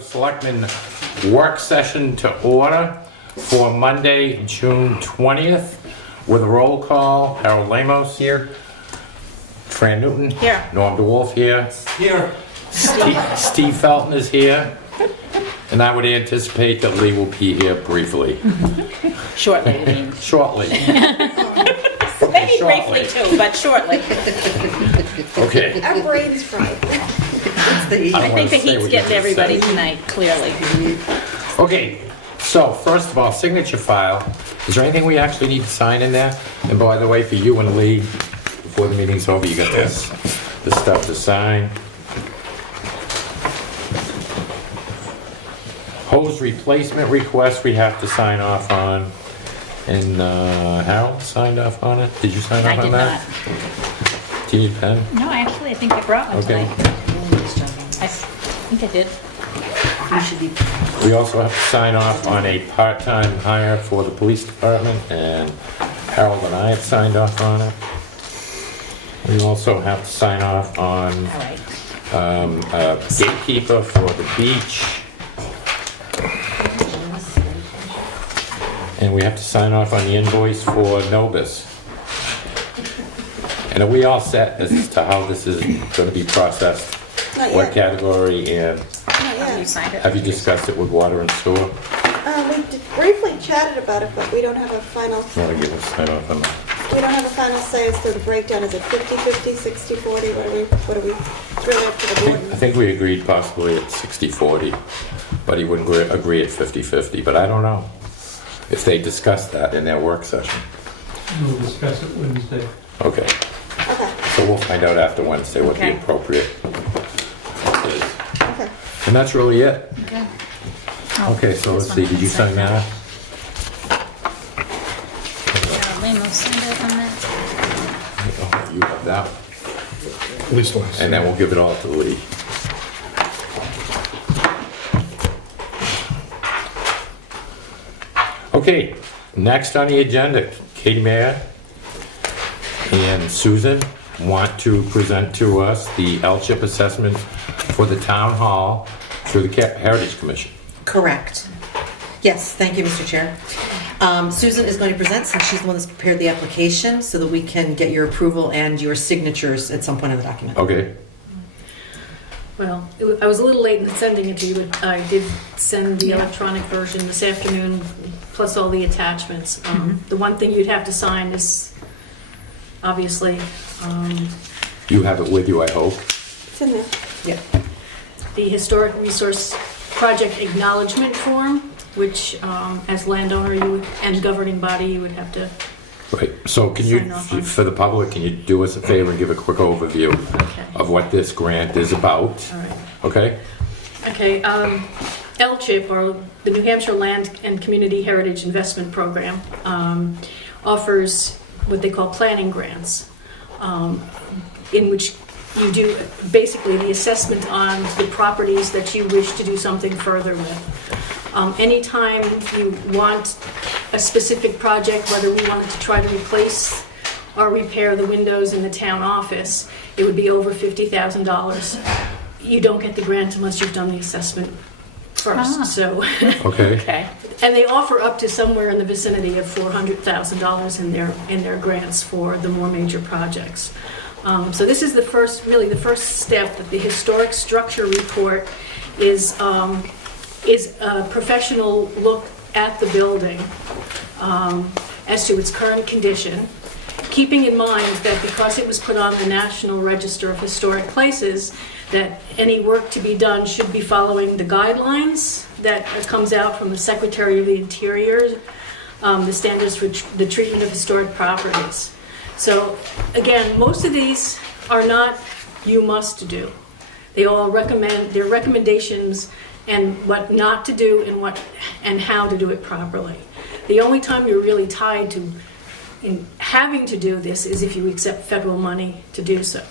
Selectmen work session to order for Monday, June 20th, with a roll call. Harold Lamos here. Fran Newton. Here. Norm DeWolf here. Here. Steve Felton is here. And I would anticipate that Lee will be here briefly. Shortly, I mean. Shortly. Maybe Shortly. briefly too, but shortly. Okay. Our brain's fried. I think the heat's getting everybody tonight, clearly. Okay, so first of all, signature file. Is there anything we actually need to sign in there? And by the way, for you and Lee, before the meeting's over, you got this stuff to sign. Hose replacement request we have to sign off on. And Harold signed off on it. Did you sign I off on did that? not. Do you need a pen? No, actually, I think I brought one Okay. tonight. I think I did. We also have to sign off on a part-time hire for the police department, and Harold and I have signed off on it. We also have to sign off on All right. a gatekeeper for the beach. And we have to sign off on the invoice for Novus. And are we all set as to how this is going to be processed? Not What yet. category, and Have you signed it? have you discussed it with water and sewer? We briefly chatted about it, but we don't have a final, Want to give us sign off on that? we don't have a final say as to the breakdown. Is it 50-50, 60-40? What are we, it's really up to the board. I think we agreed possibly at 60-40, but he wouldn't agree at 50-50, but I don't know if they discussed that in their work session. We'll discuss it Wednesday. Okay, Okay, so we'll find out after Wednesday what the Okay. appropriate is. okay. And that's really it. Okay. Okay, so let's see, did you sign that? Lamos signed it on that. Oh, you have that, At least once. and then we'll give it all to Lee. Okay, next on the agenda, Katie Mayer and Susan want to present to us the L-chip assessment for the town hall through the Heritage Commission. Correct. Yes, thank you, Mr. Chair. Susan is going to present, since she's the one that's prepared the application, so that we can get your approval and your signatures at some point on the document. Okay, Well, I was a little late in sending it to you, but I did send the electronic version this afternoon, plus all the attachments. The one thing you'd have to sign is, obviously, you have it with you, I hope. It's in there. Yeah. the Historic Resource Project Acknowledgement Form, which, as landowner and governing body, you would have to. Right, so can you, Sign off on it. for the public, can you do us a favor and give a quick overview Okay. of what this grant is about? All right. Okay? Okay, LCHIP, or the New Hampshire Land and Community Heritage Investment Program, offers what they call planning grants, in which you do basically the assessment on the properties that you wish to do something further with. Anytime you want a specific project, whether we wanted to try to replace or repair the windows in the town office, it would be over $50,000. You don't get the grant unless you've done the assessment first. Ah. So, Okay? Okay. and they offer up to somewhere in the vicinity of $400,000 in their grants for the more major projects. So this is the first step. That the historic structure report is a professional look at the building as to its current condition, keeping in mind that because it was put on the National Register of Historic Places, that any work to be done should be following the guidelines that comes out from the Secretary of the Interior, the standards for the treatment of historic properties. So again, most of these are not you must do. They all recommend their recommendations and what not to do and how to do it properly. The only time you're really tied to in having to do this is if you accept federal money to do so.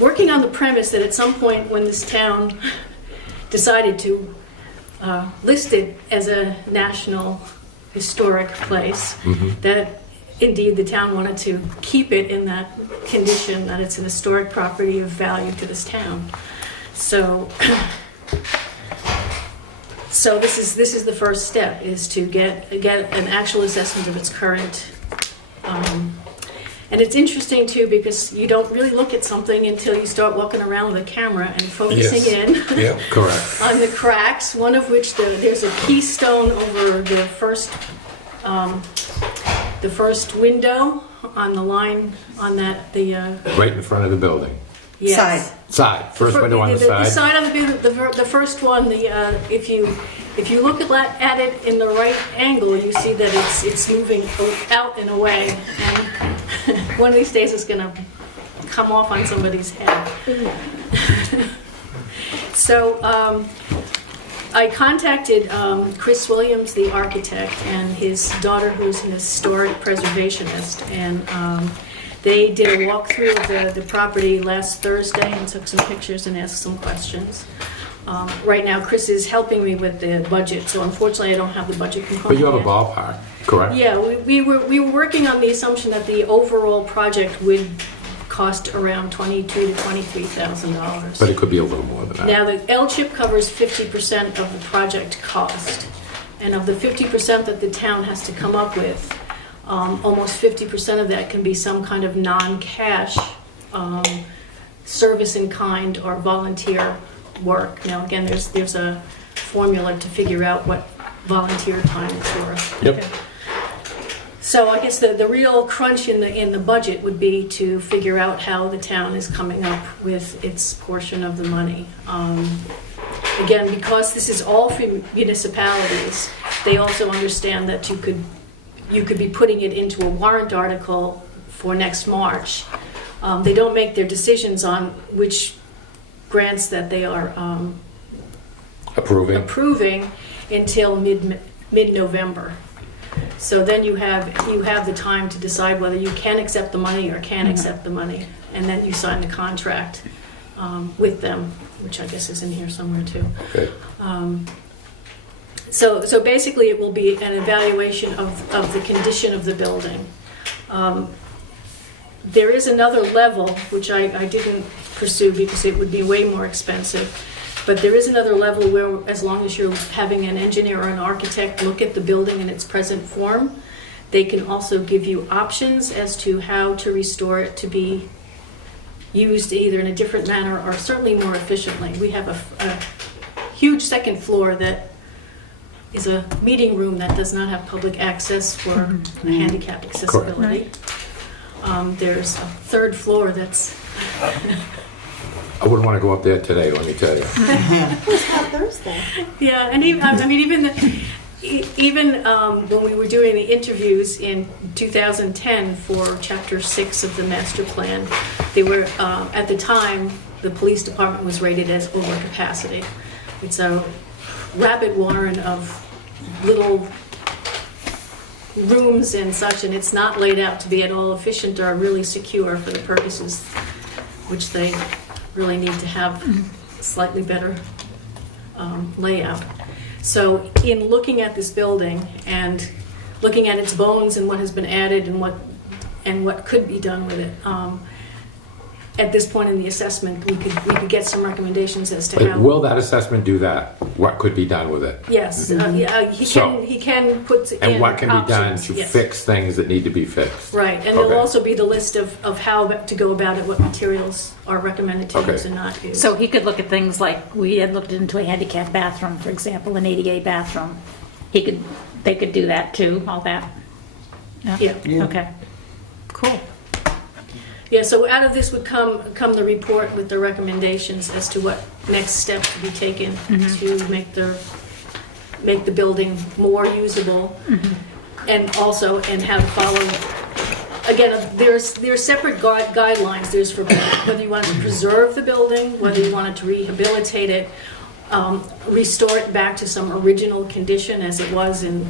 Working on the premise that at some point when this town decided to list it as a national historic place, that indeed the town wanted to keep it in that condition, that it's an historic property of value to this town. So, so this is the first step, is to get an actual assessment of its current. And it's interesting too, because you don't really look at something until you start walking around with a camera and focusing Yes. in Yeah. Correct. on the cracks. One of which there's a keystone over the first window on the line on that Right in front of the building. yes. Side. Side, first window on the The side. side of the building, the first one, if you look at it in the right angle, you see that it's moving out and away, and one of these days it's gonna come off on somebody's head. So I contacted Chris Williams, the architect, and his daughter, who's an historic preservationist, and they did a walkthrough of the property last Thursday and took some pictures and asked some questions. Right now, Chris is helping me with the budget, so unfortunately I don't have the budget component But you have a yet. ballpark, correct? Yeah, we were working on the assumption that the overall project would cost around $22,000 to $23,000. But it could be a little more than that. Now, the L-chip covers 50% of the project cost, and of the 50% that the town has to come up with, almost 50% of that can be some kind of non-cash service in kind or volunteer work. Now, again, there's a formula to figure out what volunteer time is worth. Yep. Okay. So I guess the real crunch in the budget would be to figure out how the town is coming up with its portion of the money. Again, because this is all for municipalities, they also understand that you could be putting it into a warrant article for next March. They don't make their decisions on which grants that they are approving until mid-November. So then you have the time to decide whether you can accept the money or can't accept the money, and then you sign the contract with them, which I guess is in here somewhere too. Okay. So basically, it will be an evaluation of the condition of the building. There is another level, which I didn't pursue because it would be way more expensive. But there is another level where, as long as you're having an engineer or an architect look at the building in its present form, they can also give you options as to how to restore it to be used either in a different manner or certainly more efficiently. We have a huge second floor that is a meeting room that does not have public access for handicap accessibility. There's a third floor that's... I wouldn't want to go up there today, let me tell you. It was hot Thursday. Yeah, and even when we were doing the interviews in 2010 for Chapter 6 of the master plan, they were, at the time, the police department was rated as overcapacity. It's a rapid warren of little rooms and such, and it's not laid out to be at all efficient or really secure for the purposes which they really need to have a slightly better layout. So in looking at this building and looking at its bones and what has been added and what could be done with it, at this point in the assessment, we could get some recommendations as to But how. will that assessment do that? What could be done with it? Yes, he can put in And what can be done options, to yes. fix things that need to be fixed? Right, and there'll Okay. also be the list of how to go about it, what materials are recommended to Okay. use and not use. So he could look at things like, we had looked into a handicap bathroom, for example, an ADA bathroom. They could do that too, all that? Yeah. Okay, cool. Yeah, so out of this would come the report with the recommendations as to what next steps to be taken to make the building more usable, and have follow. Again, there's separate guidelines. There's for whether you want to preserve the building, whether you wanted to rehabilitate it, restore it back to some original condition as it was in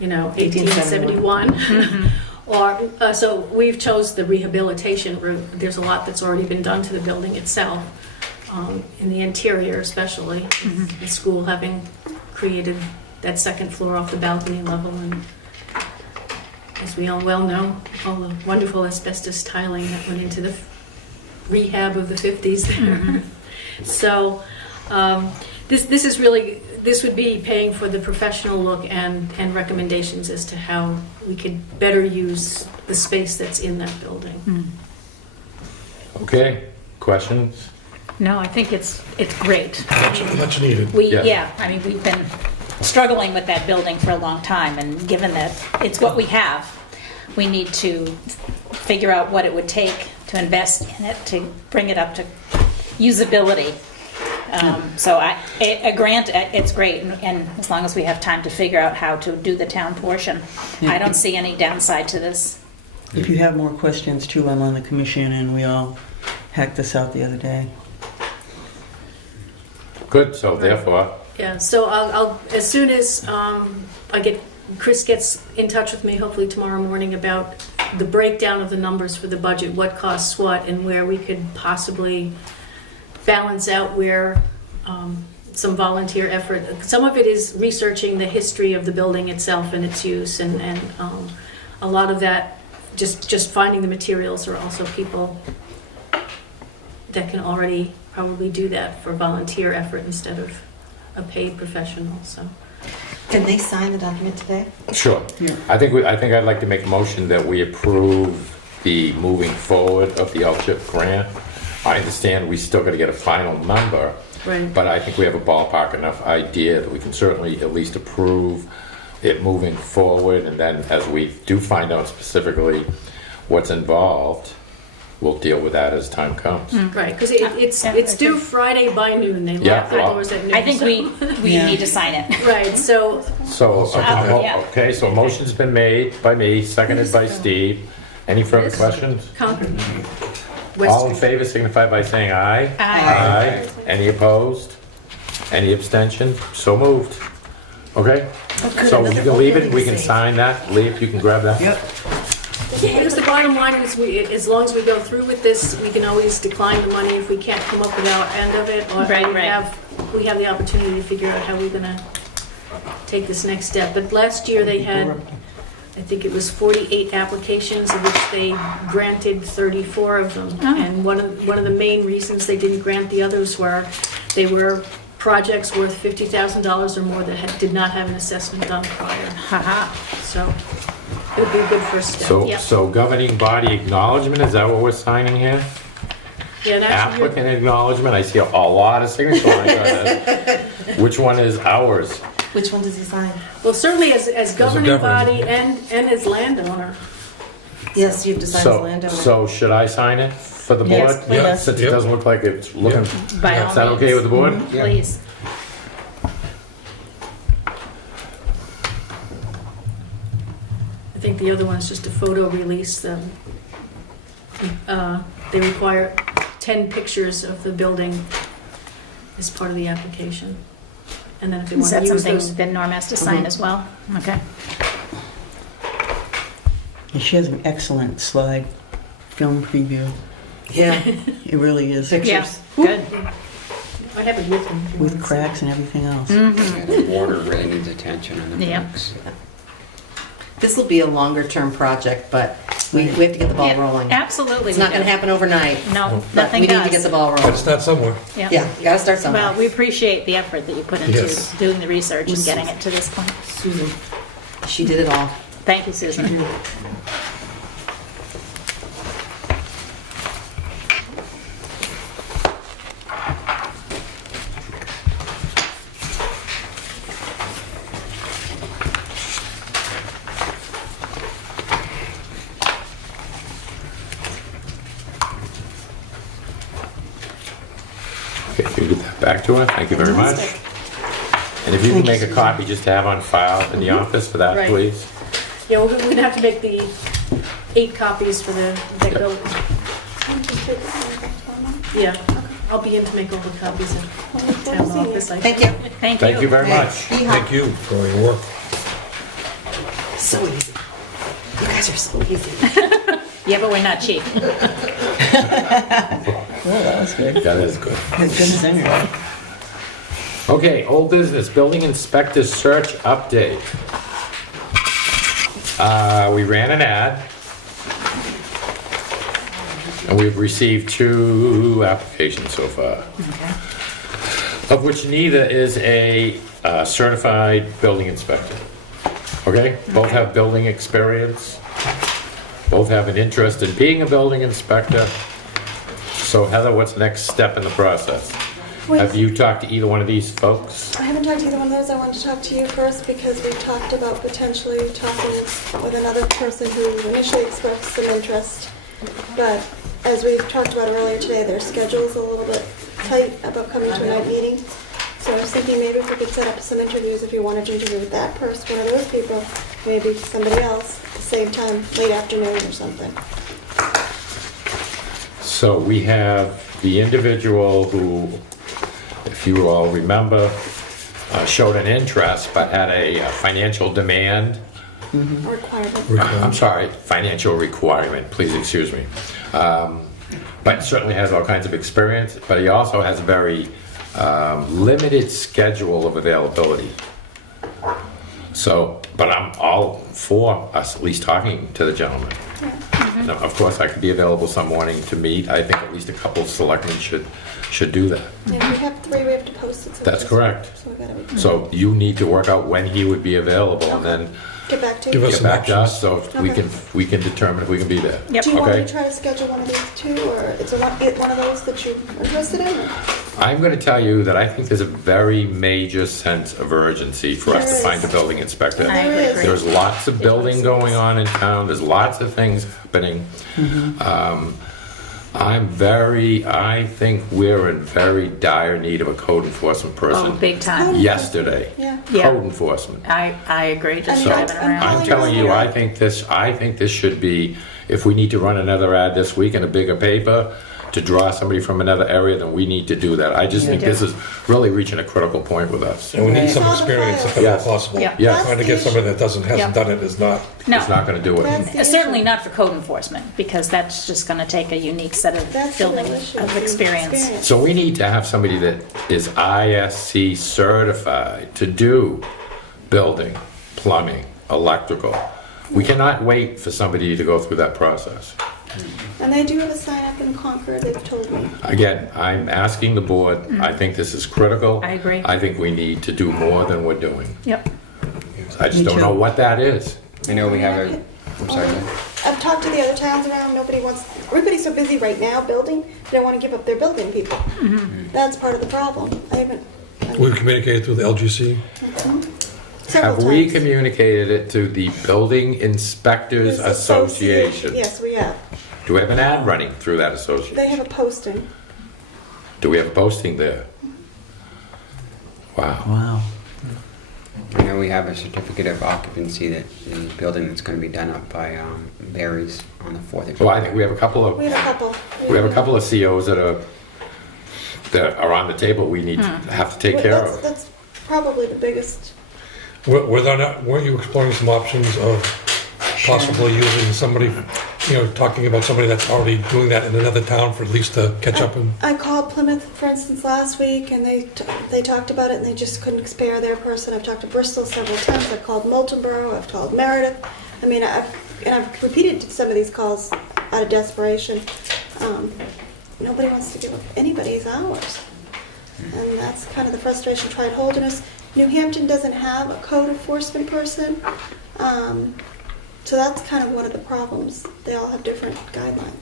1871. Or, so we've chose the rehabilitation route. There's a lot that's already been done to the building itself, in the interior especially, the school having created that second floor off the balcony level, and as we all well know, all the wonderful asbestos tiling that went into the rehab of the 50s there. So this is really, this would be paying for the professional look and recommendations as to how we could better use the space that's in that building. Okay, questions? No, I think it's great. Much needed. Yes. Yeah, I mean, we've been struggling with that building for a long time, and given that it's what we have, we need to figure out what it would take to invest in it, to bring it up to usability. So a grant, it's great, and as long as we have time to figure out how to do the town portion, I don't see any downside to this. If you have more questions too, I'm on the commission and we all hacked this out the other day. Good, so therefore, Yeah, so I'll as soon as Chris gets in touch with me, hopefully tomorrow morning, about the breakdown of the numbers for the budget, what costs what, and where we could possibly balance out where some volunteer effort. Some of it is researching the history of the building itself and its use, and a lot of that, just finding the materials, are also people that can already probably do that for volunteer effort instead of a paid professional. So Can they sign the document today? sure. Yeah. I think I'd like to make a motion that we approve the moving forward of the LCHIP grant. I understand we still got to get a final number, right. but I think we have a ballpark enough idea that we can certainly at least approve it moving forward, and then as we do find out specifically what's involved, we'll deal with that as time comes. Right, because it's due Friday by noon. They Yeah, lock their well- doors at noon. I think so- we Yeah. need to sign it. Right, so So, yeah. okay, so a motion's been made by me, seconded by Steve. Any further questions? Concord. All in favor signify by saying aye. Aye. Any opposed? Any abstention? So moved. Okay? So you can leave it, we can sign that. Leave, you can grab that. Yep. Because the bottom line is, as long as we go through with this, we can always decline the money if we can't come up with our end of it, or Right, we right. have the opportunity to figure out how we're gonna take this next step. But last year they had, I think it was 48 applications, of which they granted 34 of them. Oh. And one of the main reasons they didn't grant the others were they were projects worth $50,000 or more that did not have an assessment done prior. Haha. So it would be a good first step. Yep. So governing body acknowledgement, is that what we're signing here? Yeah, and actually, Applicant acknowledgement, I see a lot of signatures on it. Which one is ours? Which one does he sign? well, certainly as governing governing. body and as landowner. Yes, you've decided as landowner. So should I sign it for the board? Yes, please. Since it doesn't look like it's looking, By is all that okay means. with the board? Please. I think the other one is just a photo release. They require 10 pictures of the building as part of the application. And then if they Is want that to use something those. that Norm has to sign as well? Okay. And she has an excellent slide film preview. Yeah, It really is. Yeah, pictures. good. I have it with me. if you want With to cracks and everything else. Yeah, the water really needs attention in the Yeah. bricks. This will be a longer term project, but we have to get the ball Yeah, rolling. Absolutely. It's not we going to do. happen overnight, No, but nothing we need to get does. the ball But rolling. it's not somewhere. Yeah, you got to start somewhere. Well, we appreciate the effort that you put into Yes. doing the research and getting it to this point. Susan, she did it all. Thank you, Susan. Okay, if you get that back to her, thank you very much. And if you can make a copy just to have on file in the office for that, Right. please. Yeah, we're going to have to make the 8 copies for the that go. Yeah, I'll be in to make all the copies at town office. Thank you. Thank you. Thank you very much. Thank you for all your work. So easy. You guys are so easy. Yeah, but we're not cheap. Well, that was good. That is good. Good singer. Okay, old business, building inspector search update. We ran an ad. And we've received 2 applications so far. Okay. of which neither is a certified building inspector. Okay? Both have building experience. Both have an interest in being a building inspector. So Heather, what's the next step in the process? Wait. Have you talked to either one of these folks? I haven't talked to either one of those. I wanted to talk to you first because we talked about potentially talking with another person who initially expressed some interest. But as we talked about earlier today, their schedule's a little bit tight about coming to a night meeting. So I was thinking maybe if we could set up some interviews, if you wanted to interview with that person, one of those people, maybe somebody else, at the same time, late afternoon or something. So we have the individual who, if you all remember, showed an interest but had a financial demand. A requirement. I'm sorry, financial requirement, please excuse me. But certainly has all kinds of experience, but he also has a very limited schedule of availability. So, but I'm all for us at least talking to the gentleman. Now, of course, I could be available some morning to meet. I think at least a couple of selectmen should do that. And we have 3, we have to post it. So That's just- correct. So we gotta So you need to work out when he would be available and then get back to Give you. us get some back to us options. so Okay. we can determine if we can be there. Yep. Do you want me Okay. to try to schedule one of these two, or it's one of those that you're interested in? or- I'm going to tell you that I think there's a very major sense of urgency for us to There find a is. building inspector. I There is. agree. There's lots of building going on in town, there's lots of things happening. I think we're in very dire need of a code enforcement Oh, person big time. yesterday. Yeah. Yeah. Code enforcement. I agree, just So driving I'm around. I'm telling you, I think this should be, if we need to run another ad this week in a bigger paper to draw somebody from another area, then we need to do that. I just think this is really reaching a critical point with us. And we need some Saw the experience if file. at all Yes. possible. Yeah. Yes. Trying to get somebody that hasn't Yeah. done it is not. No, It's not going to do That's it. the certainly issue. not for code enforcement, because that's just going to take a unique set of That's the building real issue. of the experience. So we need to have somebody that is ISC certified to do building, plumbing, electrical. We cannot wait for somebody to go through that process. And they do have a sign up in Concord, they've told me. Again, I'm asking the board, I think this is critical. I agree. I think we need to do more than we're doing. Yep. I just Me don't too. know what that is. I know we have a, I'm sorry, go ahead. I've talked to the other towns around, everybody's so busy right now building, they don't want to give up their building people. That's part of the problem. I haven't, We've communicated through the LGC. several Have we times. communicated it to the Building Inspectors This Association? Yes, we have. Do we have an ad running through that They association? have a posting. Do we have a posting there? Wow. Wow. I know we have a certificate of occupancy that the building that's going to be done up by Barry's on the 4th of Well, I think we have a couple We of, have a couple. of COs that are on the table we need to have to take Well, care that's- of. That's probably the biggest, Weren't you exploring some options of possibly using somebody, talking about somebody that's already doing that in another town for at least to catch up and. I called Plymouth, for instance, last week, and they talked about it, and they just couldn't spare their person. I've talked to Bristol several times. I've called Moultonborough. I've called Meredith. I mean, I've repeated some of these calls out of desperation. Nobody wants to give up anybody's hours, and that's kind of the frustration. Tried Holderness. New Hampton doesn't have a code enforcement person, so that's kind of one of the problems. They all have different guidelines.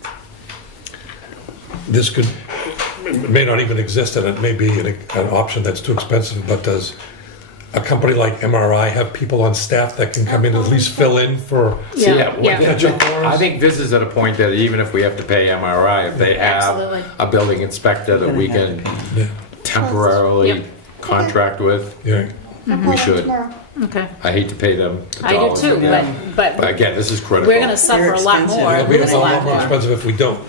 This could, it may not even exist, and it may be an option that's too expensive, but does a company like MRI have people on staff that can come in and at least fill in for So, yeah, Yeah. catch up hours? I think this is at a point that even if we have to pay MRI, if they have Absolutely. a building inspector that we can Yeah, temporarily Yep. contract with, yeah. I'll call them should. tomorrow. Okay. I hate to pay them the I do dollars. too, But but again, this is critical. we're going to suffer a lot expensive. more. Yeah, It'll be lose a a lot lot more more. expensive if we don't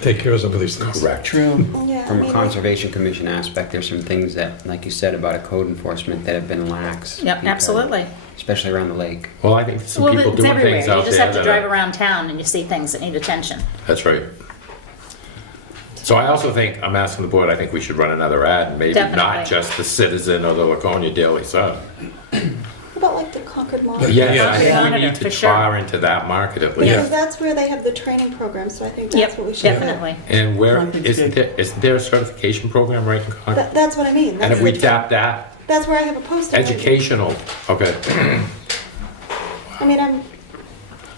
take care of some of these things. Correct. True. Yeah, From a maybe. Conservation Commission aspect, there's some things that, like you said, about a code enforcement that have been lax. Yep, because- absolutely. Especially around the lake. Well, I think some Well, people it's doing everywhere. things You out just there have to that drive are- around town and you see things that need attention. That's right. So I also think, I'm asking the board, I think we should run another ad, and maybe Definitely. not just the Citizen or the Laconia Daily Sun. What about like the Concord Mall. Yeah, Yeah. I think we Monitor, need to for sure. tar into that market at least. Because that's where they have the training program, so I think that's Yep, what we should do. definitely. And where, Concord's isn't good. there a certification program right in Concord? That's what I mean. And if we the- tap that, That's where I have a posting. educational, okay, I mean, I'm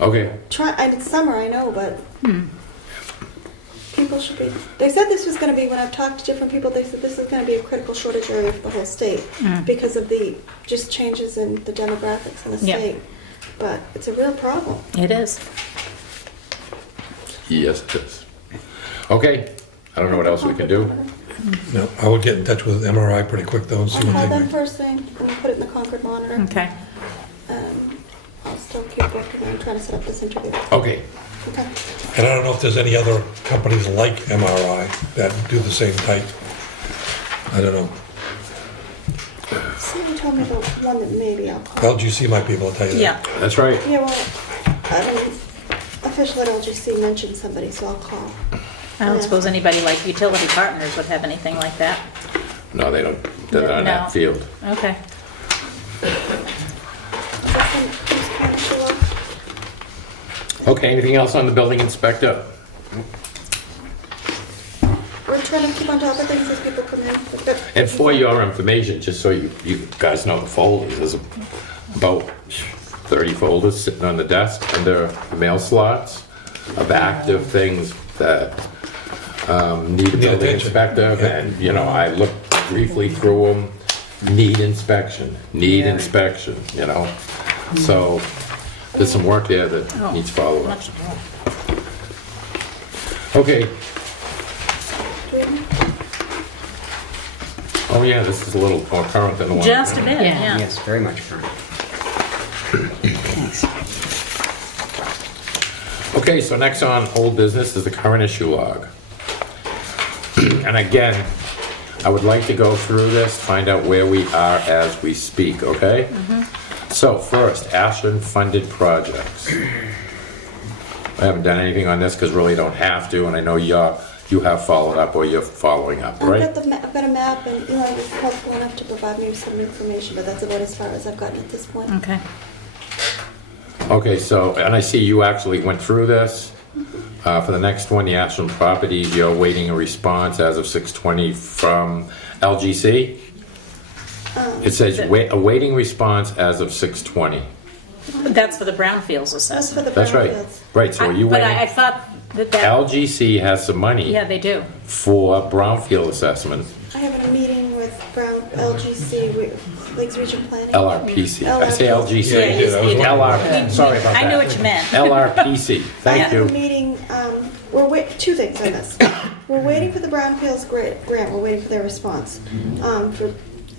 okay. it's summer, I know, but people should be, they said this was gonna be, when I've talked to different people, they said this is gonna be a critical shortage area for the whole state because of the just changes in the demographics in the Yeah. state. But it's a real problem. It is. Yes, it is. Okay, I don't know what else we can do. No, I would get in touch with MRI pretty quick though and see I'll call what them they... first thing and put it in the Concord Monitor. Okay. I'll still keep working on trying to set up this interview. Okay, Okay. And I don't know if there's any other companies like MRI that do the same type. I don't know. Somebody told me about one that maybe I'll call. LGC might be able to tell you that. Yeah. that's right. Yeah, well, I don't, official at LGC mentioned somebody, so I'll call. I don't suppose anybody like Utility Partners would have anything like that. No, they don't, they're not in No. that field. Okay. Who's kind of sure? Okay, anything else on the building inspector? We're trying to keep on top of things as people come in. And for your information, just so you guys know the folders, there's about 30 folders sitting on the desk under the mail slots of active things that need a building attention. inspector. Yeah. And, you know, I looked briefly through them, need inspection, you know? So there's some work there that needs follow-up. Much more. Okay. Oh, yeah, this is a little more current than the one. Just a bit, yeah. Yes, very much current. Okay, so next on old business is the current issue log. And again, I would like to go through this, find out where we are as we speak, okay? So first, Ashland funded projects. I haven't done anything on this because really don't have to, and I know you have followed up or you're following up, right? I've got a map, and Eli was helpful enough to provide me with some information, but that's about as far as I've gotten at this point. Okay. Okay, so, and I see you actually went through this. For the next one, the Ashland properties, you're awaiting a response as of 6/20 from LGC. It says awaiting response as of 6/20. That's for the brownfields That's for assessment. the That's right. brownfields. Right, so are you But I waiting? thought that LGC has some money yeah, they do. for brownfield assessment, I have a meeting with LGC, Lakes Region Planning. LRPC. I say LGC. Yeah, you did. I was wondering. LR, sorry about that. I knew what you meant. LRPC, I thank have a you. meeting, two things on this. We're waiting for the brownfields grant, we're waiting for their response,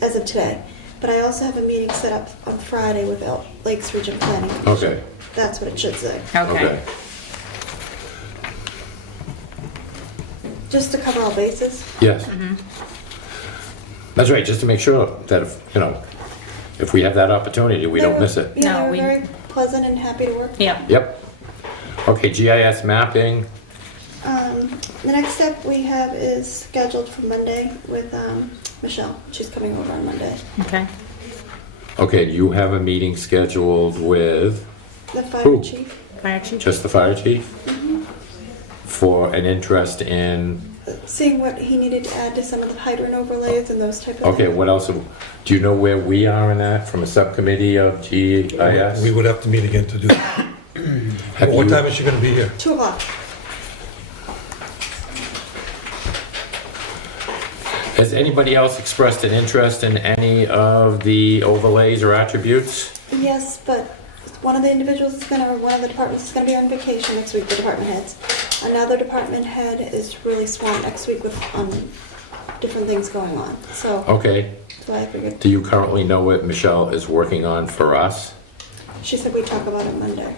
as of today. But I also have a meeting set up on Friday with Lakes Region Planning Commission. Okay, That's what it should say. okay. Just to cover all bases. Yes. That's right, just to make sure that, if we have that opportunity, we don't miss it. Yeah, No, they were we- very pleasant and happy to work. Yeah. Yep. Okay, GIS mapping, The next step we have is scheduled for Monday with Michelle. She's coming over on Monday. Okay. okay, do you have a meeting scheduled with The fire Who? chief. Fire chief? just the fire chief? For an interest in, Seeing what he needed to add to some of the hydrant overlays and those type of okay, things. what else? Do you know where we are in that from a subcommittee of GIS? We would have to meet again to do that. Have What you- time is she gonna be here? 2 o'clock. Has anybody else expressed an interest in any of the overlays or attributes? Yes, but one of the individuals is one of the departments is gonna be on vacation next week, the department heads. Another department head is really swamped next week with different things going on. So Okay, that's why I figured, do you currently know what Michelle is working on for us? she said we'd talk about it Monday.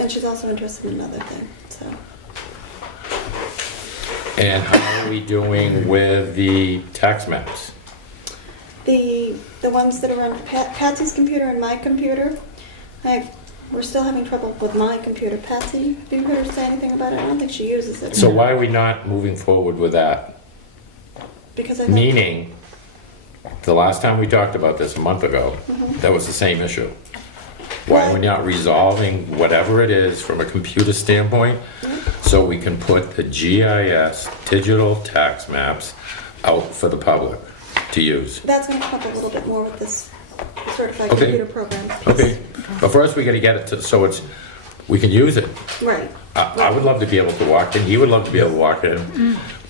And she's also interested in another thing, so. And how are we doing with the tax maps? The ones that are on Patsy's computer and my computer, we're still having trouble with my computer. Patsy, have you heard her say anything about it? I don't think she uses it. So why are we not moving forward with that? Because I thought, Meaning, the last time we talked about this a month ago, Mhm. that was the same issue. Why we're not resolving whatever it is from a computer standpoint, so we can put the GIS digital tax maps out for the public to use. That's gonna come up a little bit more with this certified Okay. computer program. Okay, but first we gotta get it to, so it's, we can use it. Right. I would love to be able to walk in, he would love to be able to walk in,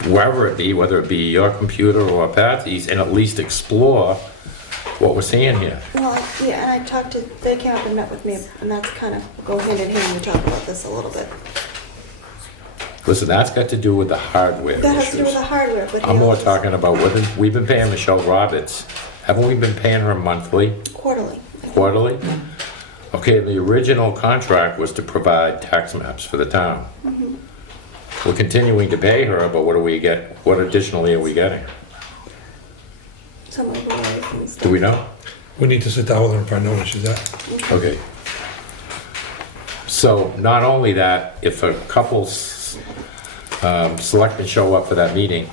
wherever it be, whether it be your computer or Patsy's, and at least explore what we're seeing here. Well, yeah, and I talked to, they came up and met with me, and that's kind of go hand in hand, we talk about this a little bit. Listen, that's got to do with the hardware That has to do with issues. the hardware, but. I'm more talking about whether, we've been paying Michelle Roberts, haven't we been paying her monthly, Quarterly. quarterly? Okay, the original contract was to provide tax maps for the town. We're continuing to pay her, but what do we get, what additionally are we getting? Some overlays and stuff. Do we know? We need to sit down with her and find out where she's at. Okay. So not only that, if a couple selectmen show up for that meeting,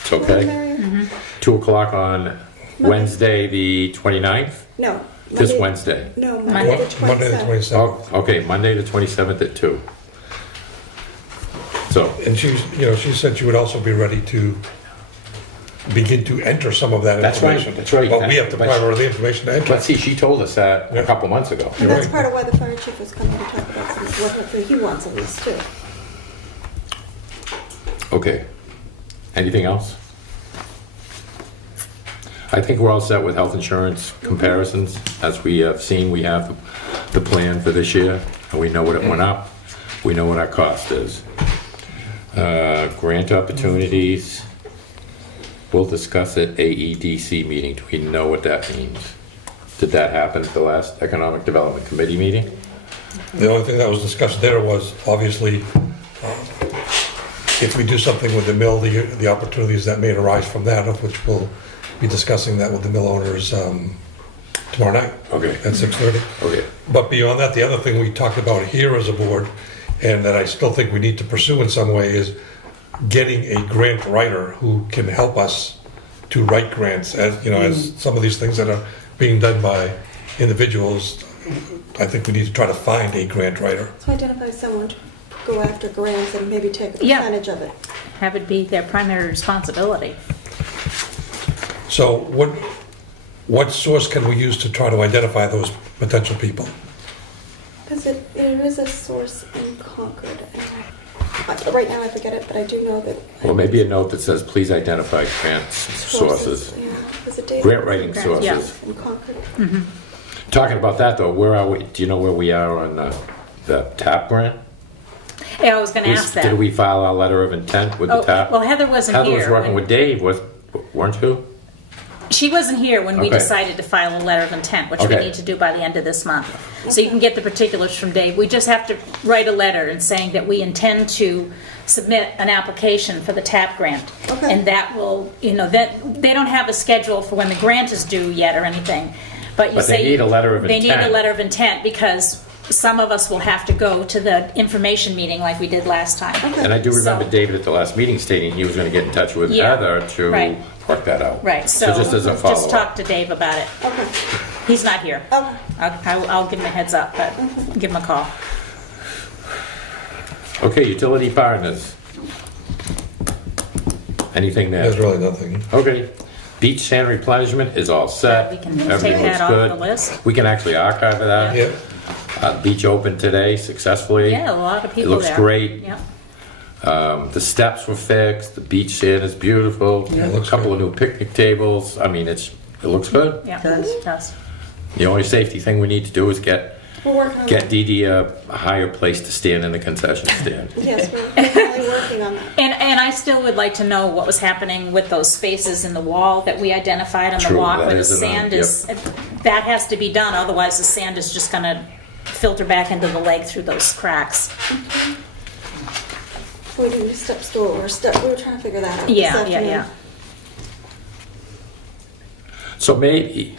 it's okay? Mary? 2 o'clock on Wednesday, the 29th? No. This Monday- Wednesday? No, Monday. Monday the Monday the 27th. 27th. Oh, okay, Monday, the 27th at 2. So, And she said she would also be ready to begin to enter some of that That's right, information. that's right. But we have to But- provide her the information to enter. but see, she told us that a Yeah. couple months ago. And that's right. part of why the fire chief was coming to talk about some, what he wants at least too. Okay. Anything else? I think we're all set with health insurance comparisons. As we have seen, we have the plan for this year, and we know what it went up. We know what our cost is. Grant opportunities, we'll discuss at AEDC meeting. Do we know what that means? Did that happen at the last Economic Development Committee meeting? The only thing that was discussed there was obviously if we do something with the mill, the opportunities that may arise from that, of which we'll be discussing that with the mill owners tomorrow night Okay, at 6:30. okay. But beyond that, the other thing we talked about here as a board, and that I still think we need to pursue in some way, is getting a grant writer who can help us to write grants. As you know, as some of these things that are being done by individuals, I think we need to try to find a grant writer. So identify someone to go after grants and maybe take a Yeah. percentage of it. Have it be their primary responsibility. So what source can we use to try to identify those potential people? Because there is a source in Concord. Right now I forget it, but I do know that. Well, maybe a note that says, please identify grant sources, Yeah. Was it David? grant writing Grant, yeah. sources. In Concord. Talking about that though, where are we, do you know where we are on the TAP grant? Yeah, I was gonna ask that. Did we file our letter of intent with the Oh, TAP? well, Heather wasn't Heather was here working when- with Dave, weren't you? She wasn't here when we Okay. decided to file a letter of intent, which we Okay. need to do by the end of this month. So you can get the particulars from Dave. We just have to write a letter and saying that we intend to submit an application for the TAP grant. Okay. And that will, that, they don't have a schedule for when the grant is due yet or anything. But you But they say. need a letter of They need a intent. letter of intent because some of us will have to go to the information meeting like we did last time. And I do remember So- David at the last meeting stating he was gonna get in touch with Yeah, Heather to right. work that out. Right, so just as a just follow-up. talk to Dave about it. Okay. He's not here. Okay. I'll give him a heads up, but give him a call. Okay, utility partners. Anything There's there? really nothing. Okay, beach sand replenishment is all set. We can take Everything that looks off good. the list. We can actually archive that. Yeah. Beach opened today successfully. Yeah, a lot of It people looks there. great. Yeah. The steps were fixed, the beach sand is beautiful. Yeah, it A looks couple good. of new picnic tables. I mean, it looks good. Yeah, Does. it does. The only safety thing we need to do is get We're working on Get that. Dee Dee a higher place to stand in the concession stand. Yes, we're definitely working on that. And I still would like to know what was happening with those spaces in the wall that we identified on the True, walk that where the is an, sand is. That has to be done, otherwise the sand is just gonna filter back into the lake through those cracks. We can do step stool or step, we were trying to figure that out this Yeah, afternoon. yeah. So maybe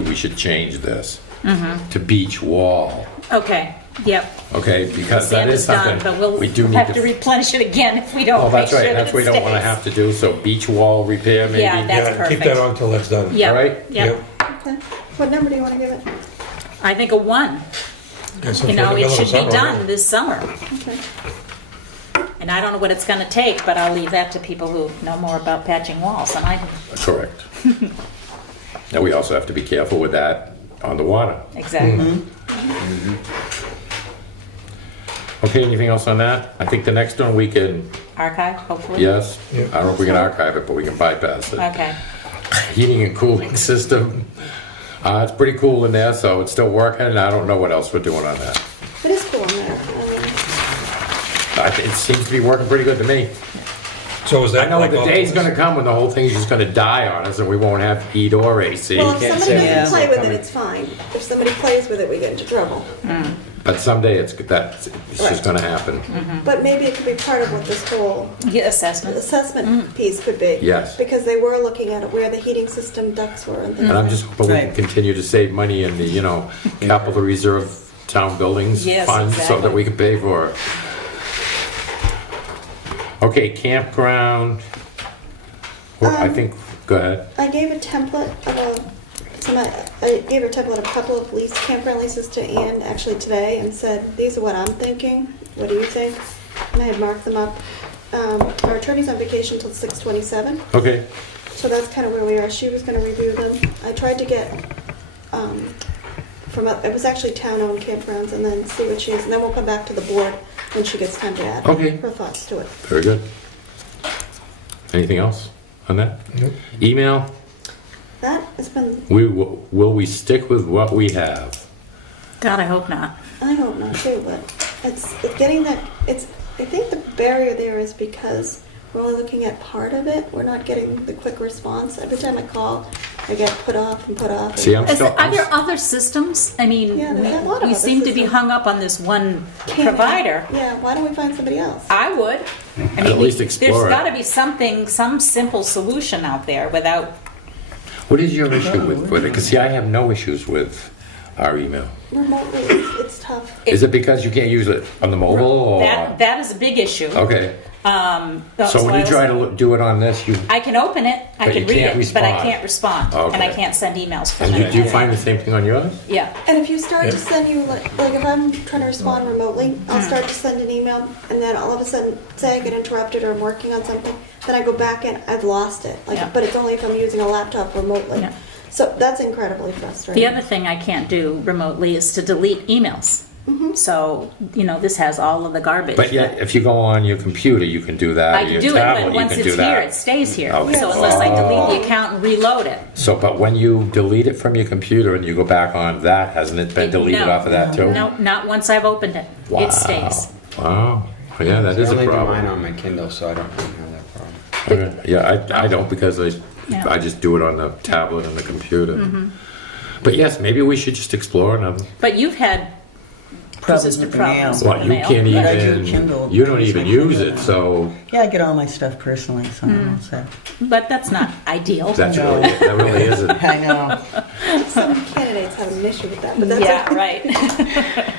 we should change this Mm-hmm. to beach wall, Okay, yep. okay? Because that Sand is is done, something but we'll we do need have to to. replenish it again if we don't Oh, make that's sure right, that that's it what we don't want to stays. have to do, so beach wall repair maybe? Yeah, that's Yeah, keep perfect. that on until that's done. Yep, All right? Yep. Okay. What number do you want to give it? I think a 1. Yeah, so You know, for the it middle of should be summer, done right? this summer. Okay. And I don't know what it's gonna take, but I'll leave that to people who know more about patching walls than I do. Correct. Now, we also have to be careful with that on the water. Exactly. Okay, anything else on that? I think the next one we can, Archive, hopefully? yes, Yeah. I don't know if we can archive it, but we can bypass it. Okay. Heating and cooling system. It's pretty cool in there, so it's still working, and I don't know what else we're doing on that. It is cool in there. It seems to be working pretty good to me. So is that I know like the all- day's gonna come when the whole thing's just gonna die on us and we won't have heat or AC. Well, if can't somebody say doesn't yeah. play with it, it's fine. If somebody plays with it, we get into trouble. But someday it's just Right. gonna happen. But maybe it could be part of what this whole Yeah, assessment. assessment piece could be. Yes. Because they were looking at where the heating system ducts were and things And I'm like just hoping we can Right. continue to save money in the, capital reserve town buildings Yes, fund so exactly. that we can pay for it. Okay, campground. Well, I think, go ahead. I gave a template of I gave her a template of a couple of campground leases to Ann actually today and said, these are what I'm thinking. What do you think? And I had marked them up. Our attorney's on vacation till 6/27, Okay, so that's kind of where we are. She was going to review them. I tried to get it was actually town-owned campgrounds and then see what she is, and then we'll come back to the board when she gets time to add Okay. her thoughts to it. very good. Anything else on that? Nope. Email, That has been, will we stick with what we have? God, I hope not. I hope not too, but it's getting that, I think the barrier there is because we're only looking at part of it. We're not getting the quick response. Every time I call, I get put off and put off. See, I'm Are still, there other systems? I mean, Yeah, there's a lot of we other seem to be systems. hung up on this one Can't- provider. Yeah, why don't we find somebody else? I would. I At mean, least explore there's it. got to be some simple solution out there without. what is your issue with it? Because see, I have no issues with our email. Remotely, it's tough. Is it because you can't use it on the mobile or? That is a big issue. Okay, so when you try to do it on this, I can open it, I But can you read can't it, but I respond. can't respond, and I Okay. can't send emails from and it. do you find the same thing on yours? Yeah. And if you start to send like if I'm trying to respond remotely, I'll start to send an email, and then all of a sudden, say I get interrupted or I'm working on something, then I go back and I've lost it. Yeah. But it's only if I'm using a laptop remotely. Yeah. So that's incredibly frustrating. The other thing I can't do remotely is to delete emails. So, this has all of the garbage. But yet, if you go on your computer, you can do that. I or can your do it, tablet, but you once can it's do that. here, it stays here. Okay. So unless I delete the account and reload it. So, but when you delete it from your computer and you go back on that, hasn't it been deleted No. off of that too? No, not once I've opened it. Wow. It stays. Wow. Yeah, that is I a only do mine problem. on my Kindle, so I don't really have that problem. Okay. Yeah, I don't because Yeah. I just do it on the tablet and the computer. But yes, maybe we should just explore another. But you've had Problems persistent with the mail. problems with Well, the you mail. can't But I do even, Kindle. you don't even My use Kindle it, now. so Yeah, I get all my stuff personally, so I'll say. But that's not ideal. that No. really isn't. I know. Some candidates have an issue with that, but that's Yeah, okay. right.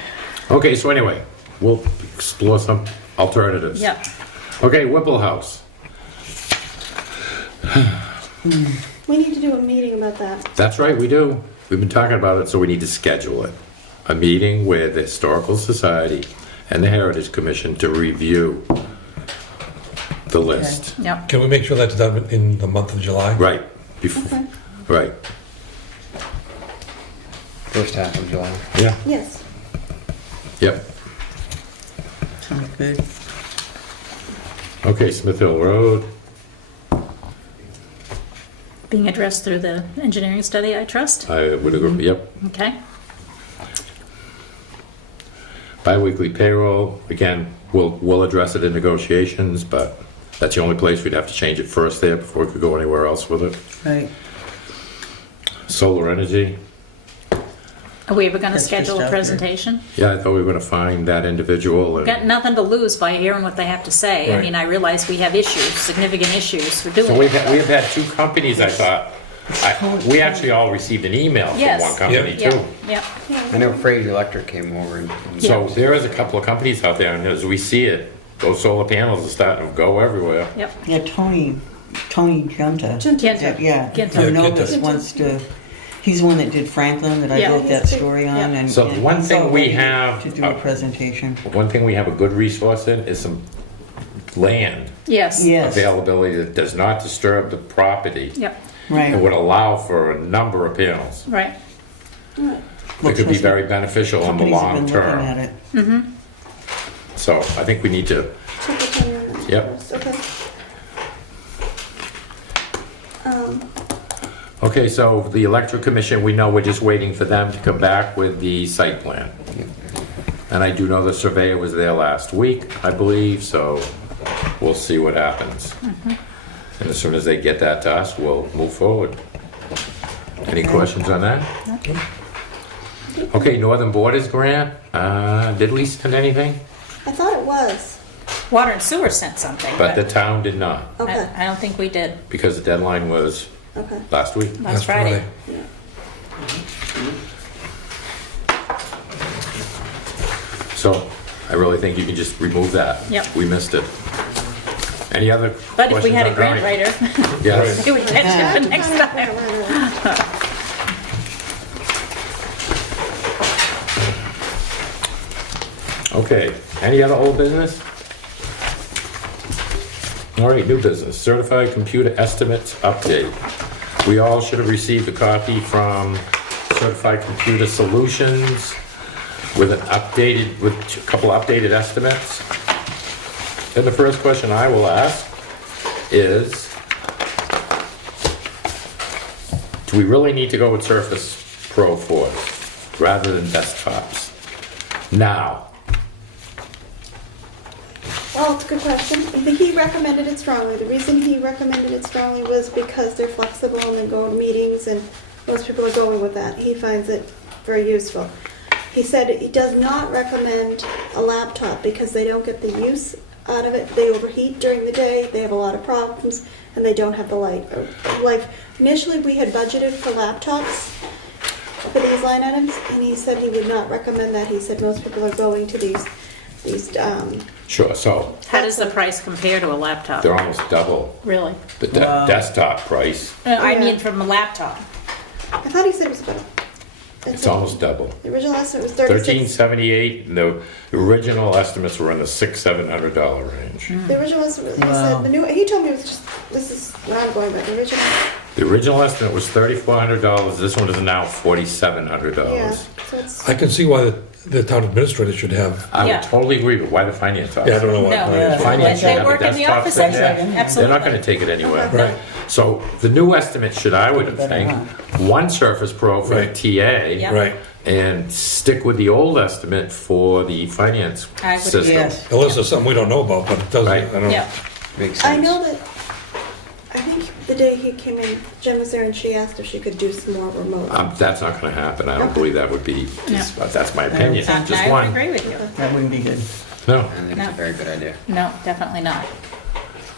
Okay, so anyway, we'll explore some alternatives. Yep. Okay, Whipple House. We need to do a meeting about that. That's right, we do. We've been talking about it, so we need to schedule it. A meeting with the Historical Society and the Heritage Commission to review the list. Yep. Can we make sure that's done in the month of July? Right. Before, right. First half of July. Yeah. Yes. Yep. Sounds good. Okay, Smith Hill Road. Being addressed through the engineering study, I trust. I would agree. Yep. Okay. Biweekly payroll. Again, we'll address it in negotiations, but that's the only place we'd have to change it first there before we could go anywhere else with it. Right. Solar energy. Are we ever going to That's schedule just a out there. presentation? Yeah, I thought we were going to find that individual. And Got nothing to lose by hearing what they have to say. I Right. mean, I realize we have issues, significant issues for doing so it. we have had two companies. I thought we actually all received an email from Yes. one company Yeah, too. yeah. I know Fraser Electric came over and So there is a couple of companies out there, and as we see it, those solar panels are starting to go everywhere. Yep. Yeah, Tony Junta. Ginta. Yeah, Ginta. from Yeah, Novus Ginta. wants to, He's the one that did Franklin that I Yeah. wrote that story on. Yeah. And So and one he's thing all we ready have- to do a presentation. One thing we have a good resource in is some land Yes. Yes, availability that does not disturb the property. Yep, It right. would allow for a number of panels. right. It could be very beneficial in the Companies have long been looking at term. it. So I think we need to, Check the timeline. Yep. Okay. okay, so the electric commission, we know we're just waiting for them to come back with the site plan. And I do know the surveyor was there last week, I believe, so we'll see what happens. And as soon as they get that to us, we'll move forward. Any questions on that? Okay, Northern Borders Grant, did Lisa send anything? I thought it was. Water and sewer sent something, But the but town did not, Okay. I don't think we did because the deadline was Okay. last week. last Friday. So I really think you can just remove that. Yep. We missed it. Any other But if we had a questions on grant drawing? writer, Yes. it would catch it the next time. Right. Okay, any other old business? All right, new business, certified computer estimates update. We all should have received a copy from Certified Computer Solutions with a couple updated estimates. And the first question I will ask is, do we really need to go with Surface Pro 4s rather than desktops? Now, Well, it's a good question. I think he recommended it strongly. The reason he recommended it strongly was because they're flexible and they go to meetings, and most people are going with that. He finds it very useful. He said he does not recommend a laptop because they don't get the use out of it. They overheat during the day, they have a lot of problems, and they don't have the life. Initially, we had budgeted for laptops for these line items, and he said he would not recommend that. He said most people are going to these sure, so How does the price compare to a laptop? they're almost double Really? the Wow. desktop price. I Yeah. mean from a laptop. I thought he said it was better. It's almost double. The original estimate was 36. $1,378, and the original estimates were in the $600-700 range. The original estimate, he Wow. said, he told me it was just, this is where I'm going, but the original, The original estimate was $3,400, this one is now yeah, $4,700. so it's, I can see why the town administrator should have, I Yeah. would totally agree, but why the finance office? yeah, I don't know why. No. Yeah. Finance should They have a work in the desktop office thing there. anyway. They're Absolutely. not gonna take it anywhere. Right, So the new estimate should, I would Better think, not. one Surface Pro for the Right. TA, Yeah. right. and stick with the old estimate for the finance I would- system. Yes. Unless there's something we don't know about, but it doesn't, Right. I don't know. Yeah. Makes I sense. know that, I think the day he came in, Jen was there and she asked if she could do some more remote. That's not gonna happen, I don't Okay. believe that would be, that's my opinion, I just would one. agree with you. That wouldn't be good. No, I think it's a very good idea. No, definitely not.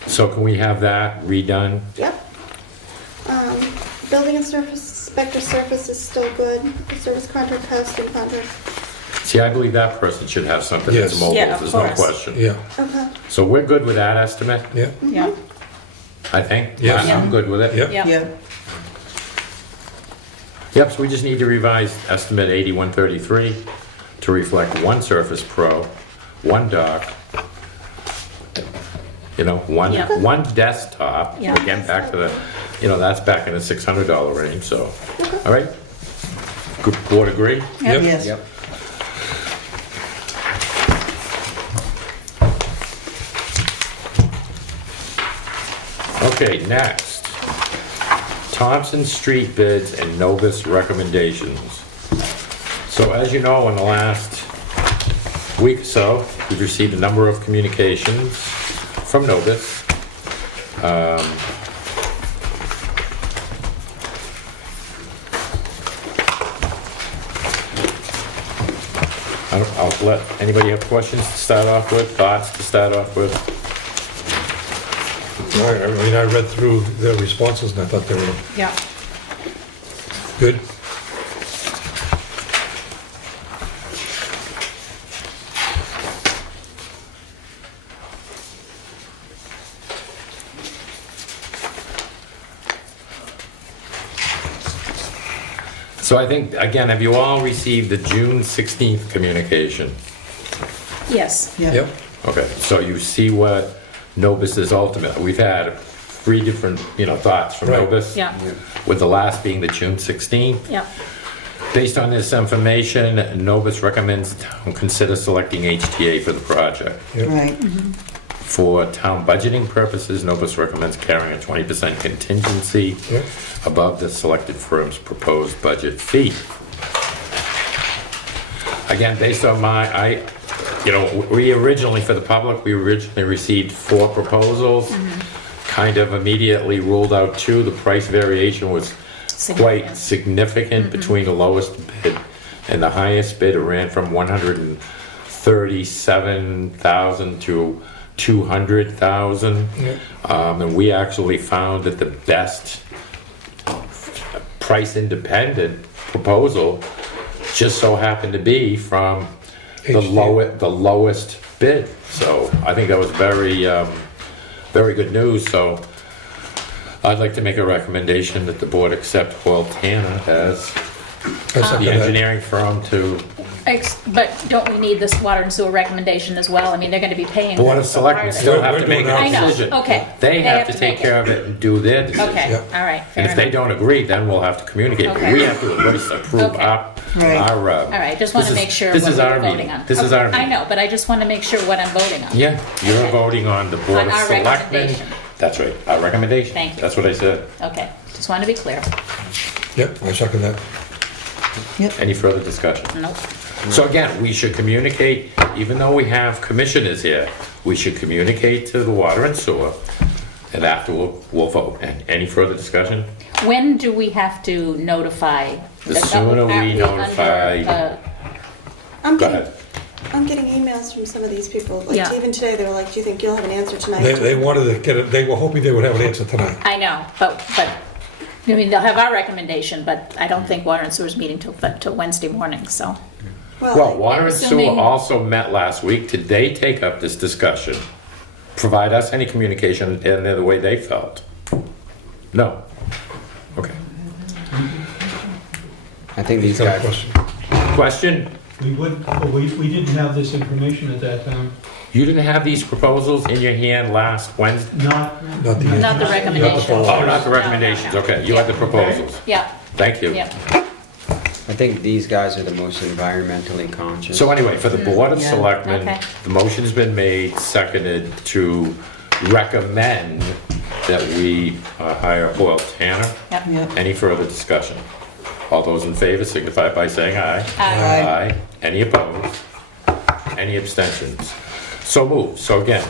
so can we have that redone? Yep. Building and inspector surface is still good. The service contract has been contract. See, I believe that person should have something that's Yes. mobile, Yeah, of there's no course. question. Yeah, Okay. So we're good with that estimate, yeah, Yeah. I think? Yes. I'm good with it. yeah. Yeah. Yeah. Yep, so we just need to revise estimate 8133 to reflect one Surface Pro, one dock, one Yeah. one desktop. Yeah. Again, back to the, that's back in the $600 range, so, all right? Good, board agree? Yep. Yes. Yep. Okay, next. Thompson Street bids and Novus recommendations. So as you know, in the last week or so, we've received a number of communications from Novus. I'll let anybody have questions to start off with, thoughts to start off with. All right, I mean, I read through the responses and I thought they were Yeah. good. So I think, again, have you all received the June 16th communication? Yes. Yeah. Yep. Okay, so you see what Novus is ultimate. We've had 3 different, thoughts from Right. Novus. Yeah. With the last being the June 16th. Yeah. Based on this information, Novus recommends town consider selecting HTA for the project. Right. For town budgeting purposes, Novus recommends carrying a 20% contingency Yep. above the selected firm's proposed budget fee. Again, based on we originally, for the public, we originally received 4 proposals. Kind of immediately ruled out 2. The price variation was quite significant between the lowest bid and the highest bid. It ran from 137,000 to 200,000. Yep. And we actually found that the best price independent proposal just so happened to be from the lowest bid. So I think that was very good news. So I'd like to make a recommendation that the board accept Hoyle Tanner as I second the that. engineering firm to But don't we need this water and sewer recommendation as well? I mean, they're gonna be paying. Board of for part Selectmen of it. still have We're to make doing a our I know, decision. okay. They have to take make care it. of it and do their decision. Okay, Yep. all right, fair And if they enough. don't agree, then we'll have to communicate. But Okay. we have to at least approve Okay. Right. our. All right, just wanna make sure This what is we're our voting meeting. on. This is Okay, our I meeting. know, but I just wanna make sure what I'm voting on. Yeah, you're Okay. voting on the Board On of our Selectmen. recommendation. That's right, our recommendation. Thank you. That's what I said. Okay, just wanna be clear. Yep, I second that. Any further discussion? Nope. So again, we should communicate, even though we have commissioners here, we should communicate to the water and sewer, and after we'll vote. And any further discussion? When do we have to notify? The sooner we Are notify- under, I'm Go getting, ahead. I'm getting emails from some of these people. Like Yeah. even today, they were like, "Do you think you'll have an answer tonight?" They wanted to get it, they were hoping they would have an answer tonight. I know, but, I mean, they'll have our recommendation, but I don't think water and sewer's meeting till Wednesday morning, so. Well, water and sewer assuming- also met last week. Did they take up this discussion? Provide us any communication in the way they felt? No. Okay. I think these Got a guys, question? We Question? didn't have this information at that time, You didn't have these proposals in your hand last Wednesday? not. Not the. Not the recommendation. Oh, not the recommendations, okay. You had the proposals. Yeah, Thank you. yeah. I think these guys are the most environmentally conscious. So anyway, for the Board of Yeah. Selectmen, Okay. the motion's been made, seconded to recommend that we hire Hoyle Tanner. Yep. Yep. Any further discussion? All those in favor signify by saying aye. Aye. Aye. Any opposed? Any abstentions? So moved. So again,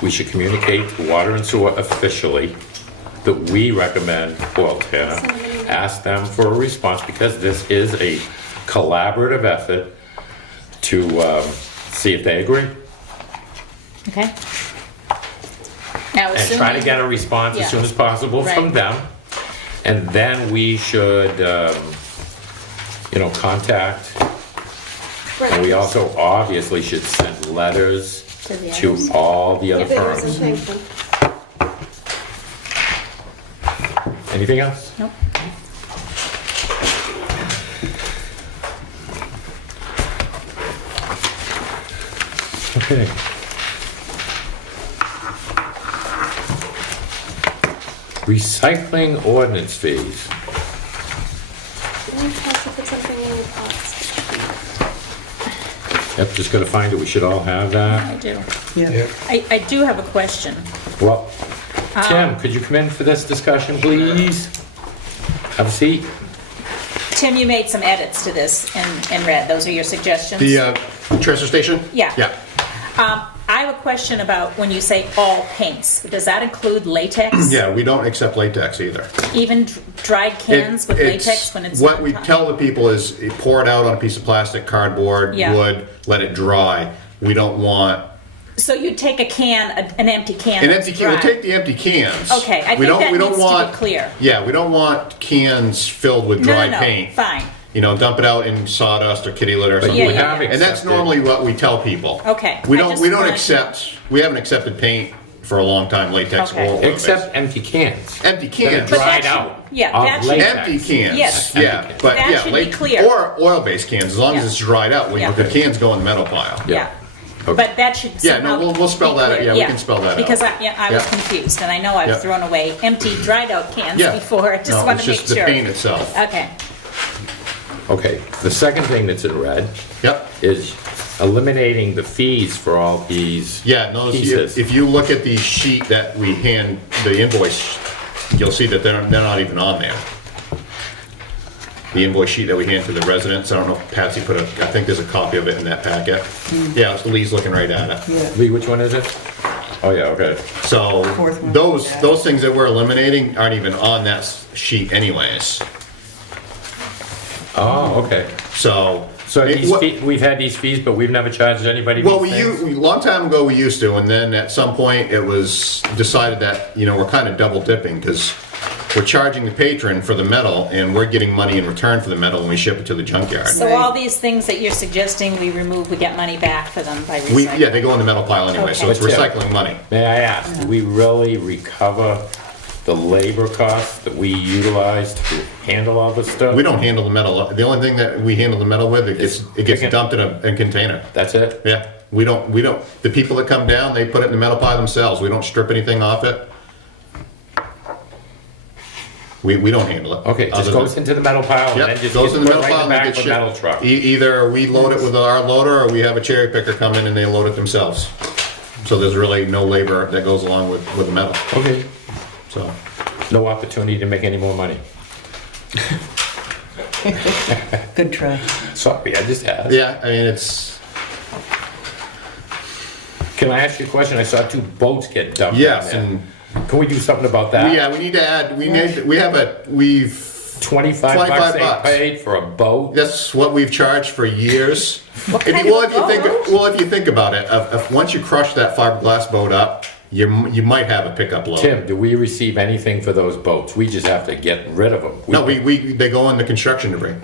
we should communicate to water and sewer officially that we recommend Hoyle Tanner. Ask them for a response because this is a collaborative effort to see if they agree. Okay. Now, And try to assuming, get a response as Yeah. soon as possible from Right. them. And then we should, contact. And we also obviously should send letters To the to others. all the other Bidders and firms. thank them. Anything else? nope. Okay. Recycling ordinance fees. Let me also put something in the box. Yep, just gotta find it. We should all have that. I do. Yeah. Yeah, I do have a question. Well, Tim, could you come in for this discussion, please? Have a seat. Tim, you made some edits to this in red. Those are your suggestions? The transfer station? Yeah. Yeah. I have a question about when you say all paints. Does that include latex? Yeah, we don't accept latex either. Even dried cans with It's- latex when it's What not we done? tell the people is pour it out on a piece of plastic, cardboard, Yeah. wood, let it dry. We don't want So you take a can, an empty can. an that's empty can. We'll dry. take the empty cans. Okay, I we think that we don't needs to be want, clear. Yeah, we don't want cans filled with No, dry no, no, paint. fine. You know, dump it out in sawdust or kitty litter or But something. you Yeah, have yeah. And that's accepted- normally what we tell people. Okay, We I don't. just We don't wanted to accept. We haven't accepted paint for a long time. Latex Okay. or Except empty cans. empty That are cans. But dried that should- out. Yeah, Of that should, latex. Empty cans. Yes. Yeah, Empty but That yeah, should be like, clear. or oil-based cans, as long as Yeah. it's dried out. Yeah. The cans go in the metal pile. yeah. Okay. But that should Yeah, no, somehow we'll spell be that out. clear. Yeah, we can spell that out. Because I was Yeah. confused, and I know I've Yeah. thrown away empty, dried-out cans Yeah. before. I just No, want it's to make just the sure. paint itself. Okay. Okay, the second thing that's in red Yep. is eliminating the fees for all these Yeah, no, pieces. if you look at the sheet that we hand, the invoice, you'll see that they're not even on there. The invoice sheet that we hand to the residents, I don't know if Patsy put I think there's a copy of it in that packet. Yeah, so Lee's looking right at it. Yeah. Lee, which one is it? Oh, yeah, okay. So Fourth one. those things that we're eliminating aren't even on that sheet anyways. Oh, okay. So. So it- these what- we've had these fees, but we've never charged anybody Well, these things? a long time ago we used to, and then at some point it was decided that, we're kind of double dipping because we're charging the patron for the metal and we're getting money in return for the metal when we ship it to the junkyard. So all these things that you're suggesting we remove, we get money back for them by recycling? Yeah, they go in the metal pile anyway, so Okay. it's recycling money. May I ask, do we really recover the labor costs that we utilize to handle all this stuff? We don't handle the metal. The only thing that we handle the metal with, it gets Chicken. dumped in a container. That's it? Yeah, we don't, the people that come down, they put it in the metal pile themselves. We don't strip anything off it. We don't handle it. Okay, just Other goes than- into the metal pile and Yep, then just goes gets in the put metal right in pile the and back gets of the metal shipped. truck. Either we load it with our loader or we have a cherry picker come in and they load it themselves. So there's really no labor that goes along with the metal, Okay, so. no opportunity to make any more money. Good try. Sorry, I just asked. Yeah, I mean, it's, Can I ask you a question? I saw 2 boats get dumped yes, down and, there. Can we do something about that? yeah, we need to add, we've, 25 bucks 25 they bucks. paid for a boat? that's what we've charged for years. What If kind you- of if you think about it, once you crush that fiberglass boat up, you might have a pickup load. Tim, do we receive anything for those boats? We just have to get rid of them. No, they go in the construction debris.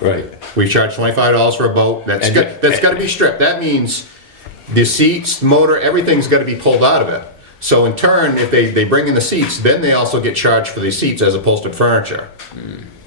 Right. We charge $25 for a boat. That's And got to be stripped. That means the seats, motor, everything's got to be pulled out of it. So in turn, if they bring in the seats, then they also get charged for the seats as opposed to furniture.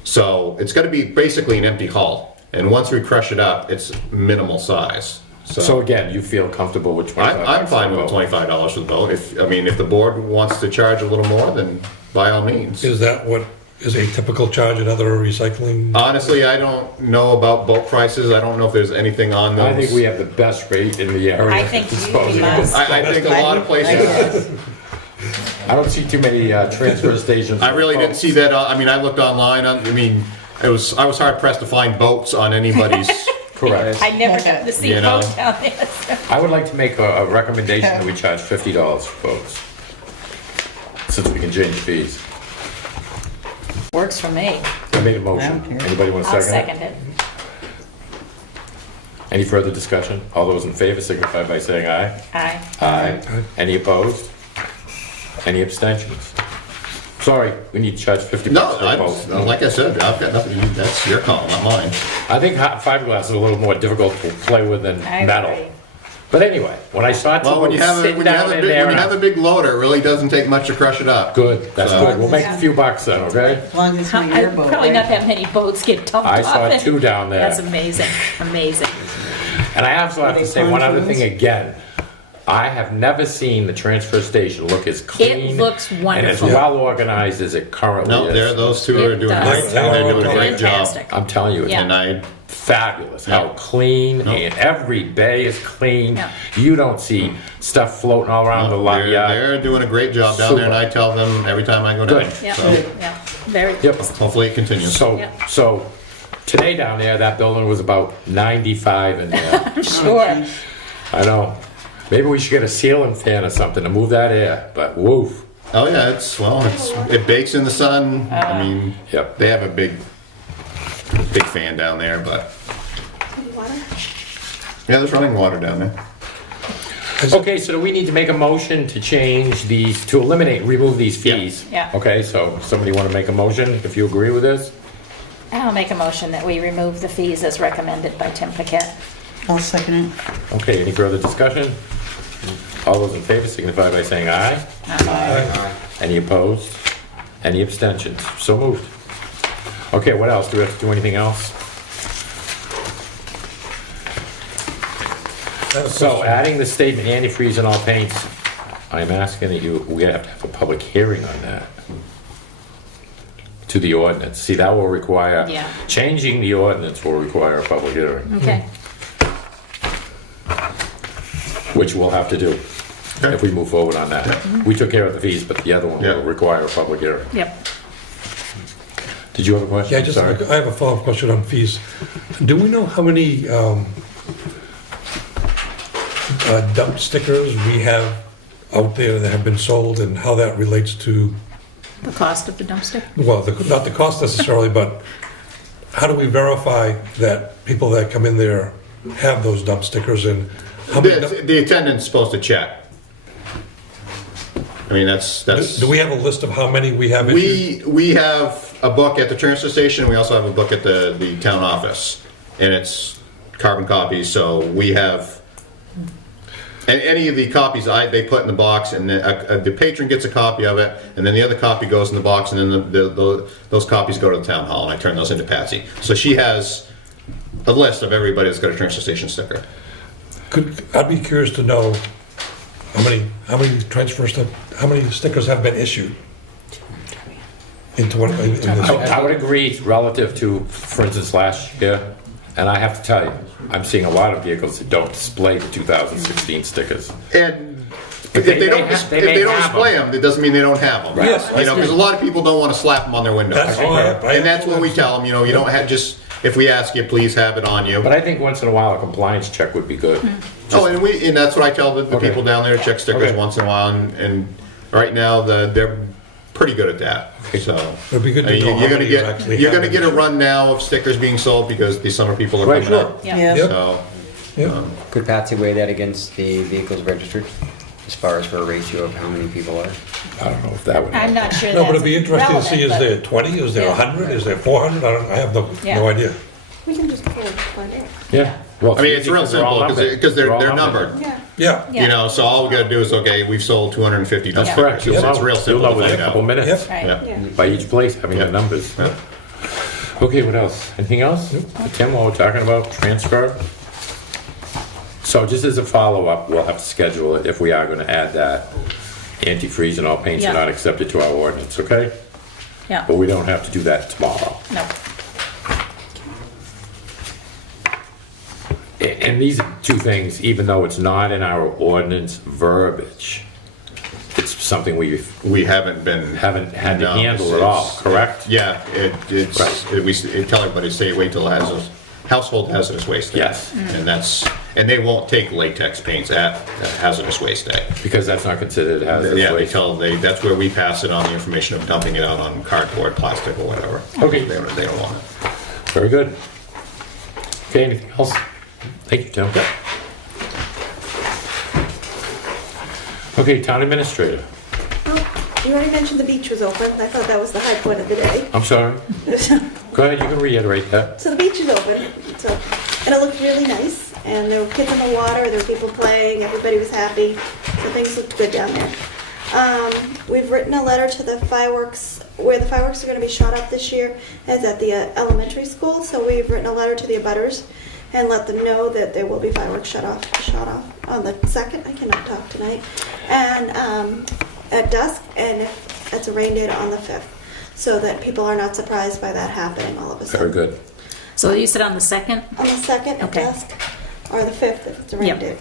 So it's got to be basically an empty hull. And once we crush it up, it's minimal size. So again, you feel comfortable with 25 I'm bucks fine for a with boat? $25 for the boat. If the board wants to charge a little more, then by all means. Is that what is a typical charge at other recycling? Honestly, I don't know about boat prices. I don't know if there's anything on those. I think we have the best rate in the area. I think to you dispose of it. must. I think a lot of places. I don't see too many transfer stations. I for really didn't boats. see that. I looked online. I was hard pressed to find boats on anybody's. Correct. I never got to see You know. boats down there. So. I would like to make a recommendation that we charge $50 for boats. Since we can change fees. Works for me. I made a I motion. don't care. Anybody want to I'll second it? second it. Any further discussion? All those in favor signify by saying aye. Aye. Aye. Any opposed? Any abstentions? Sorry, we need to charge 50 No, bucks for a boat. like I said, I've got nothing. That's your call, not mine. I think fiberglass is a little more difficult to play with than I metal. agree. But anyway, when I saw two Well, when you boats have sitting down in there, a big loader, it really doesn't take much to crush it up. good, that's So- good. We'll make a few bucks then, okay? As long as it's not I your boat, probably not right? that many boats get dumped I off saw it. 2 down there. That's amazing, amazing. And I also have Are to they say one other pontoons? thing again. I have never seen the transfer station look as clean. looks And as wonderful. well organized as it currently No, is. those two are It doing does. they're doing a great job. Fantastic. I'm telling you, it's Yeah. And fabulous how clean and every bay is clean. Yeah. You don't see stuff floating all around the lot yard. they're doing a great job down there, and I tell them every time I go down. Good. Yeah, So yeah, very. Yep. hopefully it continues. So today down there, that building was about 95 in there. I'm sure. I know. Maybe we should get a ceiling fan or something to move that air, but woof. Oh yeah, it bakes in the sun. Yep. They have a big fan down there, but Water? yeah, there's running water down there. Okay, so do we need to make a motion to change these, to remove these fees? Yeah. Okay, so somebody want to make a motion if you agree with this? I'll make a motion that we remove the fees as recommended by Tim Paquette. I'll second it. Okay, any further discussion? All those in favor signify by saying aye. Aye. Any opposed? Any abstentions? So moved. Okay, what else? Do we have to do anything else? I have a So question. adding the statement antifreeze in all paints, I'm asking that we have to have a public hearing on that. To the ordinance. See, that will require, Yeah. changing the ordinance will require a public hearing, Okay. which we'll have to do if we move forward on that. We took care of the fees, but the other one Yeah. will require a public hearing. Yep. Did you have a question? Yeah, Sorry. I have a follow-up question on fees. Do we know how many dump stickers we have out there that have been sold and how that relates to, The cost of the dumpster? well, not the cost necessarily, but how do we verify that people that come in there have those dump stickers and how many? The attendant's supposed to check. I mean, that's. Do we have a list of how many we have issued? We have a book at the transfer station, we also have a book at the town office, and it's carbon copies, so we have, and any of the copies they put in the box, and the patron gets a copy of it, and then the other copy goes in the box, and then those copies go to the town hall, and I turn those into Patsy. So she has a list of everybody that's got a transfer station sticker. I'd be curious to know how many stickers have been issued? In this? I would agree relative to, for instance, last year, and I have to tell you, I'm seeing a lot of vehicles that don't display the 2016 stickers. And But if they they don't, may have- if they they may don't have display them, it doesn't mean they don't have them. Yes, You know, because a lot of people don't want to slap them on their windows. That's right. And that's when we tell them, you don't have, just, if we ask you, please have it on you. But I think once in a while, a compliance check would be good. Oh, and that's what I tell the Okay. people down there, check stickers Okay. once in a while, and right now, they're pretty good at that, so. It'd be good to I mean, know how You're gonna many you actually you're have. gonna get a run now of stickers being sold because the summer people are Right, coming sure. out. Yeah. Yeah. Yep. So, Yeah. Could Patsy weigh that against the vehicles registered? As far as for a ratio of how many people are? I don't know if that would. I'm not sure No, but that's it'd be interesting to see, is relevant, there 20, is there Yeah. 100, is there 400? I have no Yeah. idea. We can just pull it right in. Yeah. Well, I mean, it's easy real 'cause they're all simple, numbered. because they're all numbered. Yeah. Yeah. Yeah. You know, so all we gotta do is, okay, we've sold 250 dump That's stickers. correct. You'll It's know. real You'll simple know to within find a couple out. minutes. Yep. Right. Yeah. Yeah. By each place, having the Yeah. numbers. Yeah. Okay, what else? Anything else? Tim, while we're talking about transfer? So just as a follow-up, we'll have to schedule it if we are gonna add that antifreeze and all paints are Yeah. not accepted to our ordinance, okay? Yeah, But we don't have to do that tomorrow. no. And these are two things, even though it's not in our ordinance verbiage, it's something we We haven't been. haven't had to No, handle at all, it's- correct? Yeah, it's, Right. we tell everybody, say, wait till it has a household hazardous waste day. Yes. And they won't take latex paints at hazardous waste day. Because that's not considered hazardous Yeah, waste. that's where we pass it on, the information of dumping it out on cardboard, plastic, or whatever. Okay. They don't want it. Very good. Okay, anything else? Thank you, Tim. Okay, town administrator. Oh, you already mentioned the beach was open. I thought that was the high point of the day. I'm sorry. Go ahead, you can reiterate that. So the beach is open, and it looked really nice. And there were kids in the water, there were people playing, everybody was happy. So things looked good down there. We've written a letter to the fireworks, where the fireworks are going to be shot up this year, is at the elementary school. So we've written a letter to the abutters and let them know that there will be fireworks shot off on the 2nd. I cannot talk tonight. And at dusk, and if it's a rain date on the 5th, so that people are not surprised by that happening all of a sudden. Very good. So you said on the 2nd? On the 2nd at Okay. dusk, or the 5th if it's a rain Yep. date.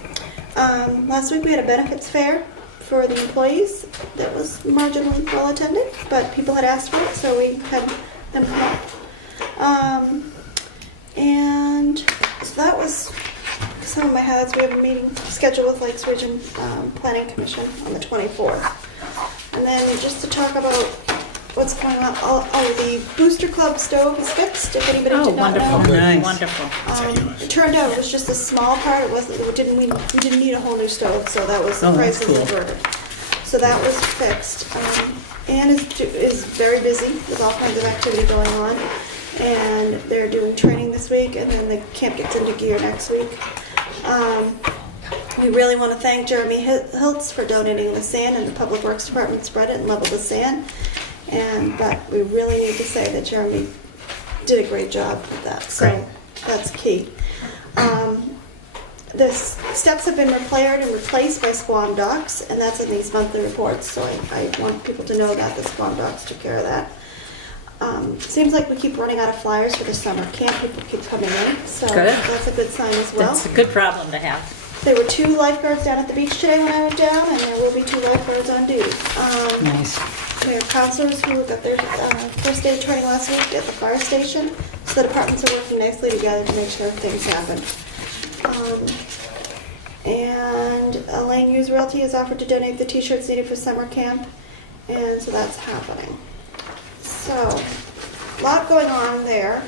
Last week we had a benefits fair for the employees that was marginally well attended, but people had asked for it, so we had them come up. And so that was some of my highlights. We have a meeting scheduled with Lakes Region Planning Commission on the 24th. And then just to talk about what's going on, the Booster Club stove is fixed, if anybody Oh, did not wonderful, know. Nice. wonderful. It turned out it was just a small part. We didn't need a whole new stove, so that was the Oh, price that's was cool. averted. So that was fixed. Anne is very busy with all kinds of activity going on, and they're doing training this week, and then the camp gets into gear next week. We really want to thank Jeremy Hiltz for donating the sand, and the Public Works Department spread it and leveled the sand. But we really need to say that Jeremy did a great job with that, so Great. that's key. The steps have been repaired and replaced by Squam Docks, and that's in these monthly reports, so I want people to know that the Squam Docks took care of that. Seems like we keep running out of flyers for the summer camp. People keep coming in, so Good. that's a good sign as well. That's a good problem to have. There were 2 lifeguards down at the beach today when I went down, and there will be 2 lifeguards on duty. Nice. We have counselors who got their first day of training last week at the fire station, so the departments are working nicely together to make sure things happen. And Elaine Hughes Realty has offered to donate the t-shirts needed for summer camp, and so that's happening. So, a lot going on there.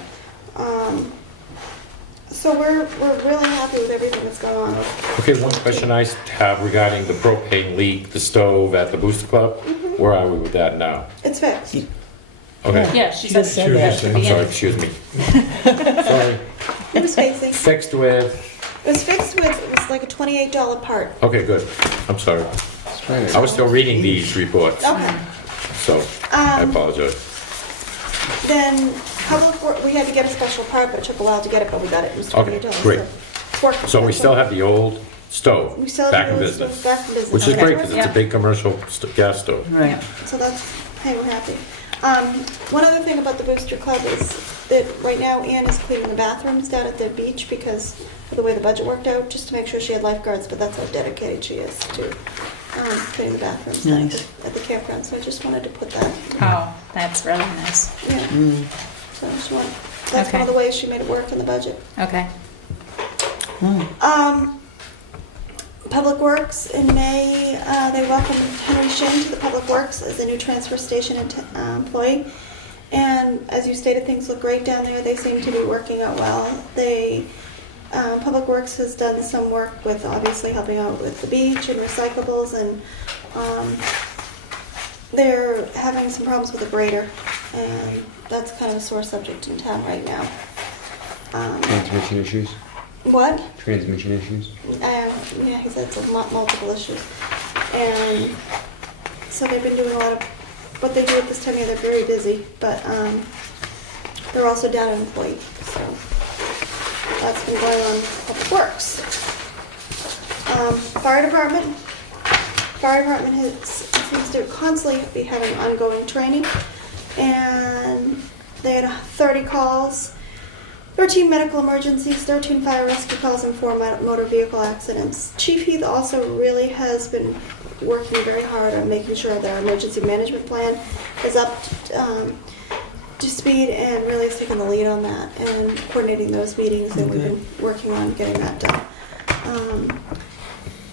So we're really happy with everything that's going on. Okay, one question I have regarding the propane leak, the stove at the Booster Club. Where are we with that now? It's fixed. Okay. Yeah, she said just said that. at the I'm sorry, beginning. excuse me. Sorry. It was fixing. Fixed with, It was fixed with, it was like a $28 part. okay, good. I'm sorry. I was still reading these reports, Okay. so I apologize. Then public work, we had to get a special part, but it took a while to get it, but we got it. It was Okay, $28. great. So it's working. So we still have the old stove We still have back the in old business, stove back in business. which is Okay. great because it's a Yeah. big commercial gas stove. Right. So that's, hey, we're happy. One other thing about the Booster Club is that right now Ann is cleaning the bathrooms down at the beach because of the way the budget worked out, just to make sure she had lifeguards, but that's how dedicated she is to cleaning the bathrooms Nice. at the campground. So I just wanted to put that, Oh, that's really nice. yeah. Mm. So I just want, that's Okay. one of the ways she made it work in the budget. Okay. Oh, Public Works, in May, they welcomed Henry Shin to the Public Works as a new transfer station employee. And as you stated, things look great down there. They seem to be working out well. Public Works has done some work with obviously helping out with the beach and recyclables, and they're having some problems with a grader, and that's kind of a sore subject in town right now. Transmission issues? What? Transmission issues? Yeah, he said it's multiple issues. And so they've been doing a lot of what they do at this time of year. They're very busy, but they're also down an employee. So that's been going on with Public Works. Fire department. Fire department seems to constantly be having ongoing training. And they had 30 calls. 13 medical emergencies, 13 fire rescue calls, and 4 motor vehicle accidents. Chief Heath also really has been working very hard on making sure that our emergency management plan is up to speed, and really is taking the lead on that and coordinating those meetings, and we've been working on getting that done.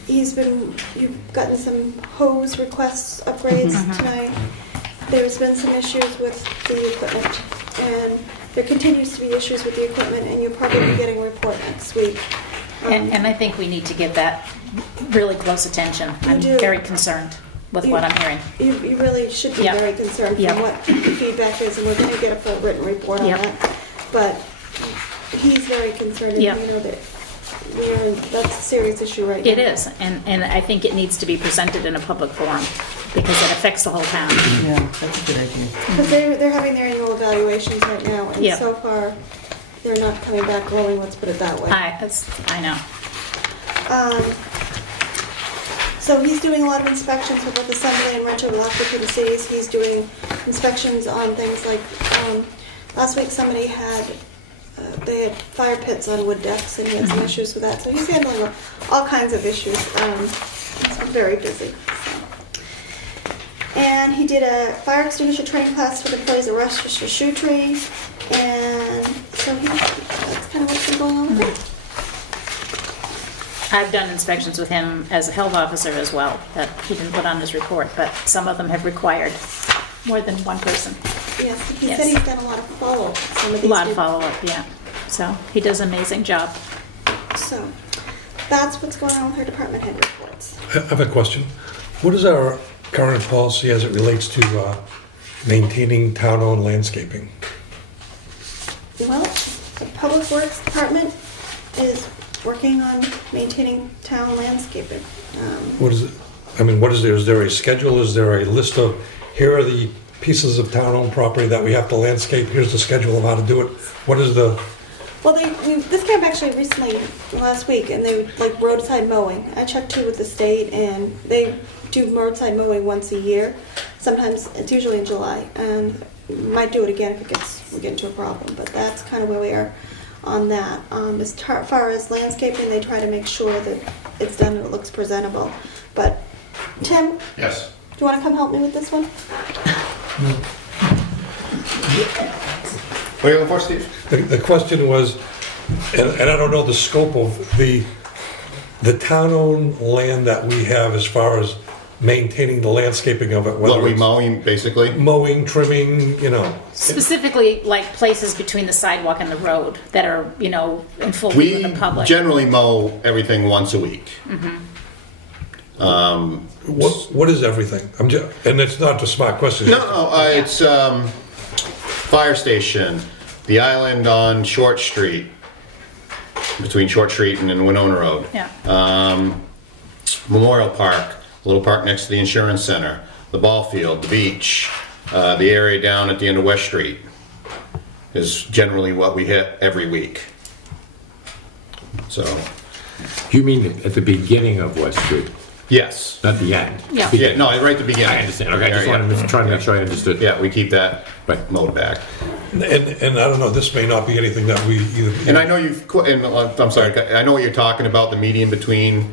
You've gotten some hose requests, upgrades tonight. There's been some issues with the equipment, and there continues to be issues with the equipment, and you'll probably be getting a report next week. And I think we need to give that really close attention. You I'm do. very concerned with what I'm hearing. You really should be Yep. very concerned Yep. from what the feedback is, and we're going to get a full written report on Yep. that. But he's very concerned, and Yep. you know that that's a serious issue right now. It is, and I think it needs to be presented in a public forum because it affects the whole town. yeah, that's a good idea. Because they're having their annual evaluations right now, and Yep. so far, they're not coming back glowing, let's put it that way. I know. So he's doing a lot of inspections with both Assembly and Rancho Blanco to the cities. He's doing inspections on things like, last week somebody had, they had fire pits on wood decks, and he had some issues with that. So he's handling all kinds of issues. He's very busy. So. And he did a fire extinguisher training class for employees at Rochester Shoe Tree. And so that's kind of what's been going on with him. I've done inspections with him as a health officer as well, that he didn't put on his report, but some of them have required more than one person. Yes, he Yes. said he's done a lot of follow-up. with some of A these lot of people. follow-up, yeah. So he does an amazing job. So that's what's going on with our department head reports. I have a question. What is our current policy as it relates to maintaining town-owned landscaping? Well, the Public Works Department is working on maintaining town landscaping. What is it? I mean, what is there? Is there a schedule? Is there a list of, here are the pieces of town-owned property that we have to landscape? Here's the schedule of how to do it. What is the, Well, this came actually recently, last week, and they like roadside mowing. I checked too with the state, and they do roadside mowing once a year. Sometimes it's usually in July, and might do it again if we get into a problem. But that's kind of where we are on that. As far as landscaping, they try to make sure that it's done and it looks presentable. But Tim, Yes. do you want to come help me with this one? What are you looking for, Steve? the question was, and I don't know the scope of the town-owned land that we have as far as maintaining the landscaping of it, What whether we it's mowing, basically? mowing, trimming, you know. Specifically, like places between the sidewalk and the road that are, you know, in full view We of the public. generally mow everything once a week. What is everything? And it's not a smart question. No, it's fire station, the island on Short Street, between Short Street and then Winona Road. Yeah. Memorial Park, a little park next to the insurance center, the ball field, the beach, the area down at the end of West Street is generally what we hit every week. So, You mean at the beginning of West Street, yes. not the end? Yeah. Yeah, no, right at the beginning. I understand, okay, I just wanted to try to make sure I understood. Yeah, we keep that Right. mowed back. And I don't know, this may not be anything that we either. And I know I'm sorry, I know what you're talking about, the median between,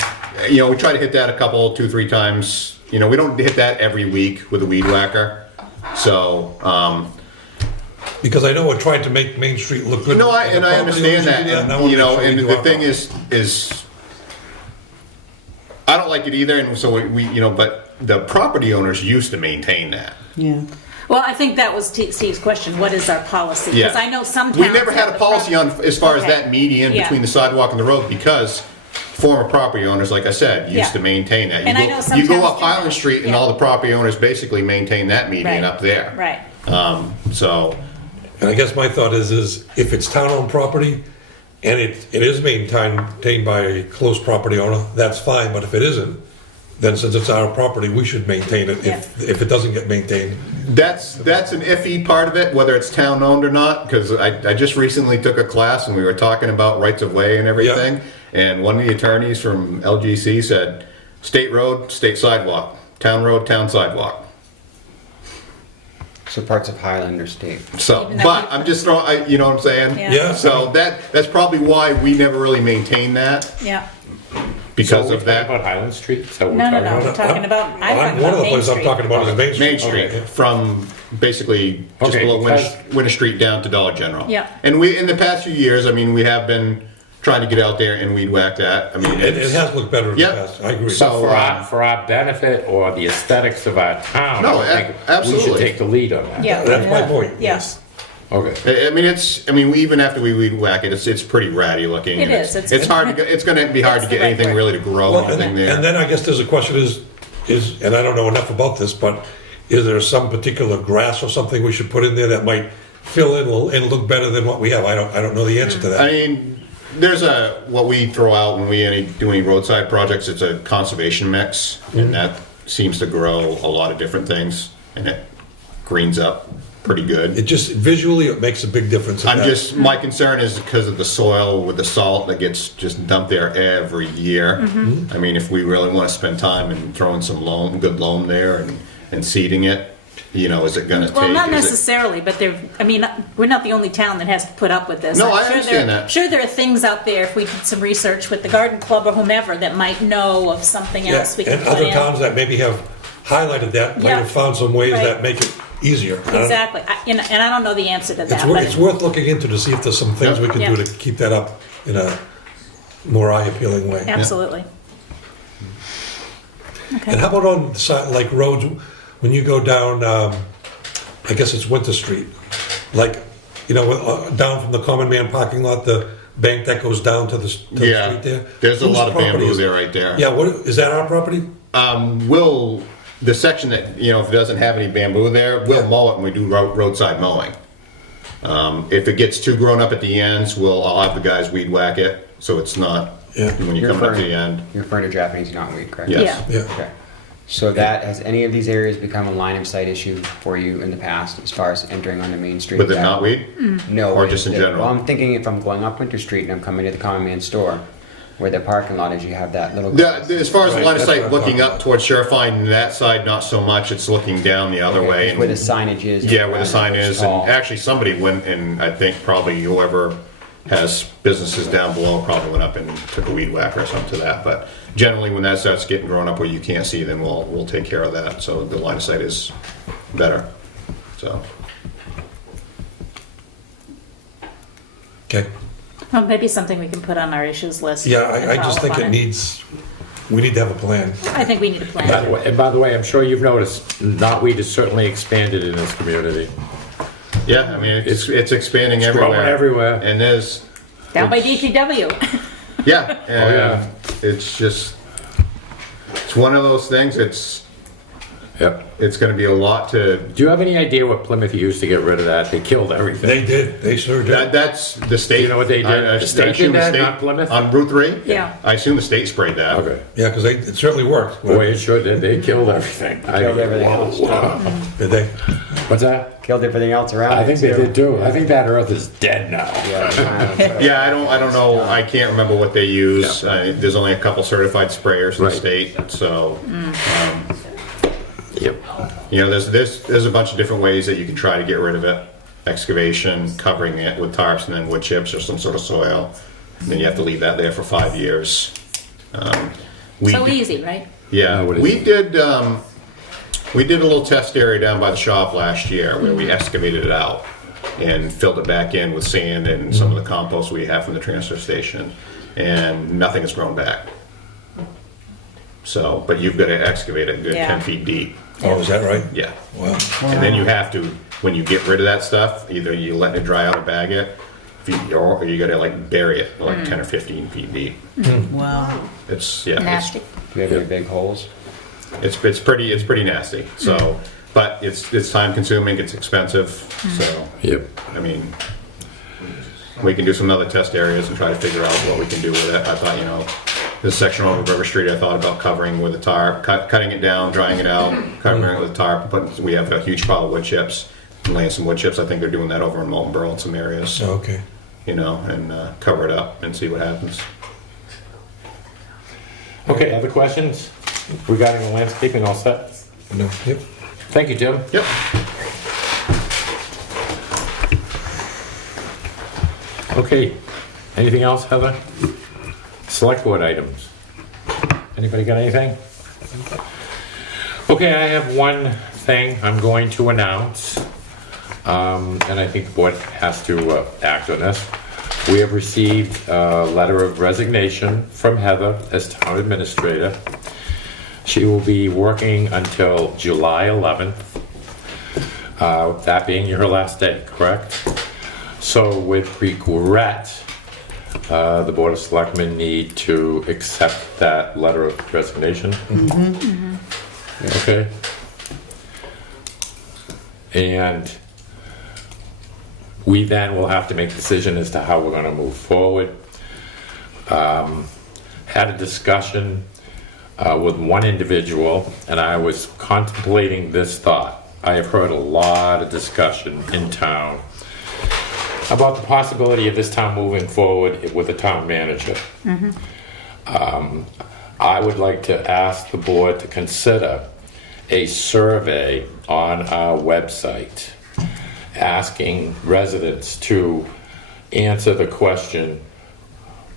we try to hit that a couple, 2-3 times. We don't hit that every week with a weed whacker. So, Because I know we're trying to make Main Street look good. I understand that, and, and the thing is, I don't like it either, and so but the property owners used to maintain that. Yeah. Well, I think that was Steve's question. What is our policy? Yeah. Because I know some towns We never had have a policy on, as far as Okay. that median Yeah. between the sidewalk and the road, because former property owners, like I said, used Yeah. to maintain that. And I know some You go towns up do Highland that. Street and Yeah. all the property owners basically maintain that median Right. up there. Right. So, And I guess my thought is if it's town-owned property and it is maintained by a close property owner, that's fine, but if it isn't, then since it's our property, we should maintain it if it doesn't get maintained. that's an iffy part of it, whether it's town owned or not, because I just recently took a class and we were talking about rights of way and everything. And one of the attorneys from LGC said, state road, state sidewalk, town road, town sidewalk. So parts of Highland are state. So, Even though but we- I'm just throwing, you know what I'm saying? Yeah. Yeah. So that's probably why we never really maintained that, Yeah. because So of we're talking that. about Highland Street? Is that what we're No, no, talking no. about? We're talking about. I'm talking One of about the Main places I'm Street. talking about is Main Street. Main Street, Okay. from basically just Okay, below because- Winter Street down to Dollar General. Yeah. And we, in the past few years, we have been trying to get out there and weed whack that. It has looked better in the Yeah. past, I agree. So- For our benefit or the aesthetics of our town, No, I think we absolutely. should take the lead on that. Yeah. That's my point. Yes. Okay. Even after we weed whack it, it's pretty ratty looking. It and is. It's hard to get, it's gonna be hard That's to the get right anything word. really to grow Well, anything and there. then I guess there's a question is, and I don't know enough about this, but is there some particular grass or something we should put in there that might fill in and look better than what we have? I don't know the answer to that. There's what we throw out when we do any roadside projects, it's a conservation mix, and that seems to grow a lot of different things, and it greens up pretty good. It just, visually, it makes a big difference. My concern is because of the soil with the salt that gets just dumped there every year. If we really want to spend time and throwing some good loam there and seeding it, is it going to take? Well, not is it- necessarily, but we're not the only town that has to put up with this. No, I'm I sure understand there, that. Sure, there are things out there, if we did some research with the garden club or whomever, that might know of something Yeah, else we can and put other in. towns that maybe have highlighted that might Yeah. have found some ways Right. that make it easier. Exactly. And I don't know the answer to It's, that. wor- but it's worth looking into to see if there's some things we can Yeah. do to keep that up in a more eye-appealing way. Absolutely. Okay. And how about on the side, like roads, when you go down, I guess it's Winter Street, down from the Common Man parking lot, the bank that goes down to the street there? There's a Whose lot of property bamboo is it? there right there. Yeah, is that our property? The section that, if it doesn't have any bamboo there, we'll mow it when we do roadside mowing. If it gets too grown up at the ends, I'll have the guys weed whack it, so it's not, Yeah. when you come up to the end. You're referring to Japanese knotweed, correct? Yes. Yeah. Okay. So that, has any of these areas become a line of sight issue for you in the past as far as entering onto Main Street? With the That- knotweed? No. Or just in general? Well, I'm thinking if I'm going up Winter Street and I'm coming to the common man store, where the parking lot is, you have that little. Yeah, as far as the Right, line of that's what sight I'm looking talking up about. towards Sheriffine, that side, not so much. It's looking down the other way. Where the signage is. Yeah, where the sign is, and Tall. actually somebody went and I think probably whoever has businesses down below probably went up and took a weed whacker or something to that, but generally when that starts getting grown up where you can't see, then we'll take care of that, so the line of sight is better, so. Okay. Well, maybe something we can put on our issues list. Yeah, and I just follow think up on we need to have a plan. I think we need a By the plan. way- And by the way, I'm sure you've noticed, knotweed has certainly expanded in this community. Yeah, I mean, it's expanding It's growing everywhere. everywhere. And there's, Down by DPW. yeah, Oh, yeah. and it's just, it's one of those things, Yep. it's gonna be a lot to, Do you have any idea what Plymouth used to get rid of that? They killed everything. They did, they sure did. that's the state. You know what they did? I The state assume did the that, state- not Plymouth? On Route 3? Yeah. I assume the state sprayed that. Okay. Yeah, because it certainly worked. Boy, it sure did. They killed everything. Killed everything else. Did they? What's that? Killed everything else around. I it, think they too. did too. I think that earth is dead now. Yeah. Yeah, I don't know, I can't remember what they use. There's only a couple certified sprayers in the Right. state, so, Yep. you know, there's a bunch of different ways that you can try to get rid of it. Excavation, covering it with tarps and then wood chips or some sort of soil. And then you have to leave that there for 5 years. We So did- easy, right? Yeah, what is we it? did a little test area down by the shop last year where we excavated it out and filled it back in with sand and some of the compost we have from the transfer station, and nothing has grown back. So, but you've got to excavate it a good Yeah. 10 feet deep. Oh, is that right? Yeah. Wow. And then you have to, when you get rid of that stuff, either you let it dry out or bag it, or you gotta like bury it like 10 or 15 feet deep. Wow. It's, yeah. Nasty. Do you have any big holes? It's pretty nasty. So, but it's time consuming. It's expensive. So, Yep. I mean, we can do some other test areas and try to figure out what we can do with it. I thought, you know, this section over River Street, I thought about covering with a tarp, cutting it down, drying it out, covering it with a tarp. But we have a huge pile of wood chips, laying some wood chips. I think they're doing that over in Molten Borough in some areas. Oh, okay. You know, and cover it up and see what happens. Okay, other questions regarding the landscaping, all set? No, yep. Thank you, Tim. Yep. Okay, anything else, Heather? Select board items. Anybody got anything? Okay, I have one thing I'm going to announce, and I think the board has to act on this. We have received a letter of resignation from Heather as town administrator. She will be working until July 11th, that being her last day, correct? So with regret, the Board of Selectmen need to accept that letter of resignation. Okay. And we then will have to make a decision as to how we're gonna move forward. Had a discussion with one individual, and I was contemplating this thought. I have heard a lot of discussion in town about the possibility of this town moving forward with a town manager. I would like to ask the board to consider a survey on our website asking residents to answer the question,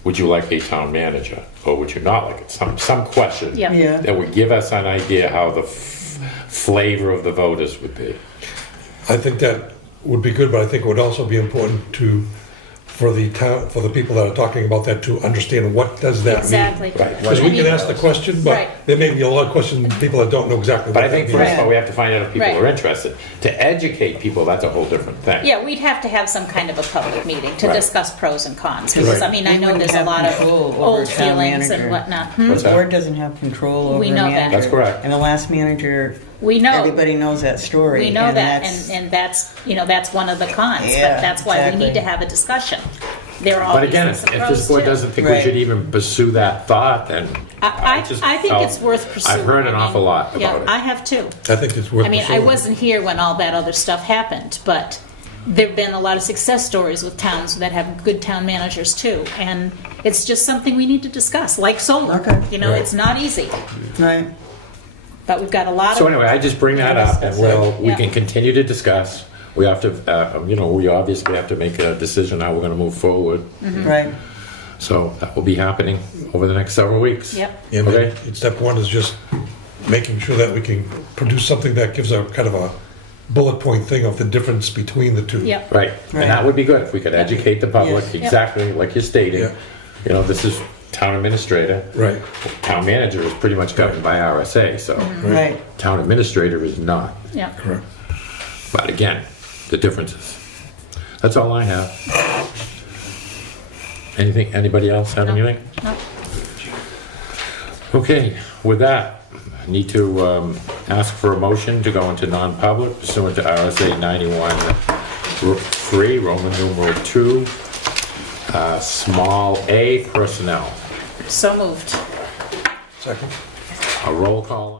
would you like a town manager or would you not like it? Some question Yeah. Yeah. that would give us an idea how the flavor of the voters would be. I think that would be good, but I think it would also be important for the town, for the people that are talking about that to understand what does that mean. Exactly. Right. Because we can ask the question, but Right. there may be a lot of questions, people that don't know exactly But what I think that first means. of all, we have to find out if people Right. are interested. To educate people, that's a whole different thing. Yeah, we'd have to have some kind of a public meeting to Right. discuss pros and cons, because, I Right. mean, I We know wouldn't there's a have lot of control over old town feelings manager. and whatnot. What's The that? board doesn't have control over We a know that. manager. That's correct. And the last manager, We know. everybody knows that story. We know and that, that's- and that's, that's one of the cons, Yeah, but that's why we exactly. need to have a discussion. there are all But these again, things if that this pros board too. doesn't think we Right. should even pursue that thought, then I just think felt- it's worth pursuing. I've heard an I mean, awful lot yeah, about it. I have too. I think it's worth I mean, I pursuing. wasn't here when all that other stuff happened, but there've been a lot of success stories with towns that have good town managers too, and it's just something we need to discuss, like solar. Okay. You know, Right. it's not easy, Right. but we've got a lot So of. anyway, I just bring that up, and we Yeah. can continue to discuss. We have to, we obviously have to make a decision how we're gonna move forward. Right. So that will be happening over the next several weeks. Yep. And Okay. step one is just making sure that we can produce something that gives a kind of a bullet point thing of the difference between the two. Yep. Right, and that would be good if we could educate the public, Yes. exactly like you stated. Yeah. You know, this is town administrator. Right. Town manager is pretty much governed by RSA, so Right. town administrator is not. Yeah. Correct. But again, the differences. That's all I have. Anything, anybody else have No. anything? No. Okay, with that, I need to ask for a motion to go into non-public pursuant to RSA 91(3), Roman numeral 2, small a, personnel. So moved. Second. A roll call.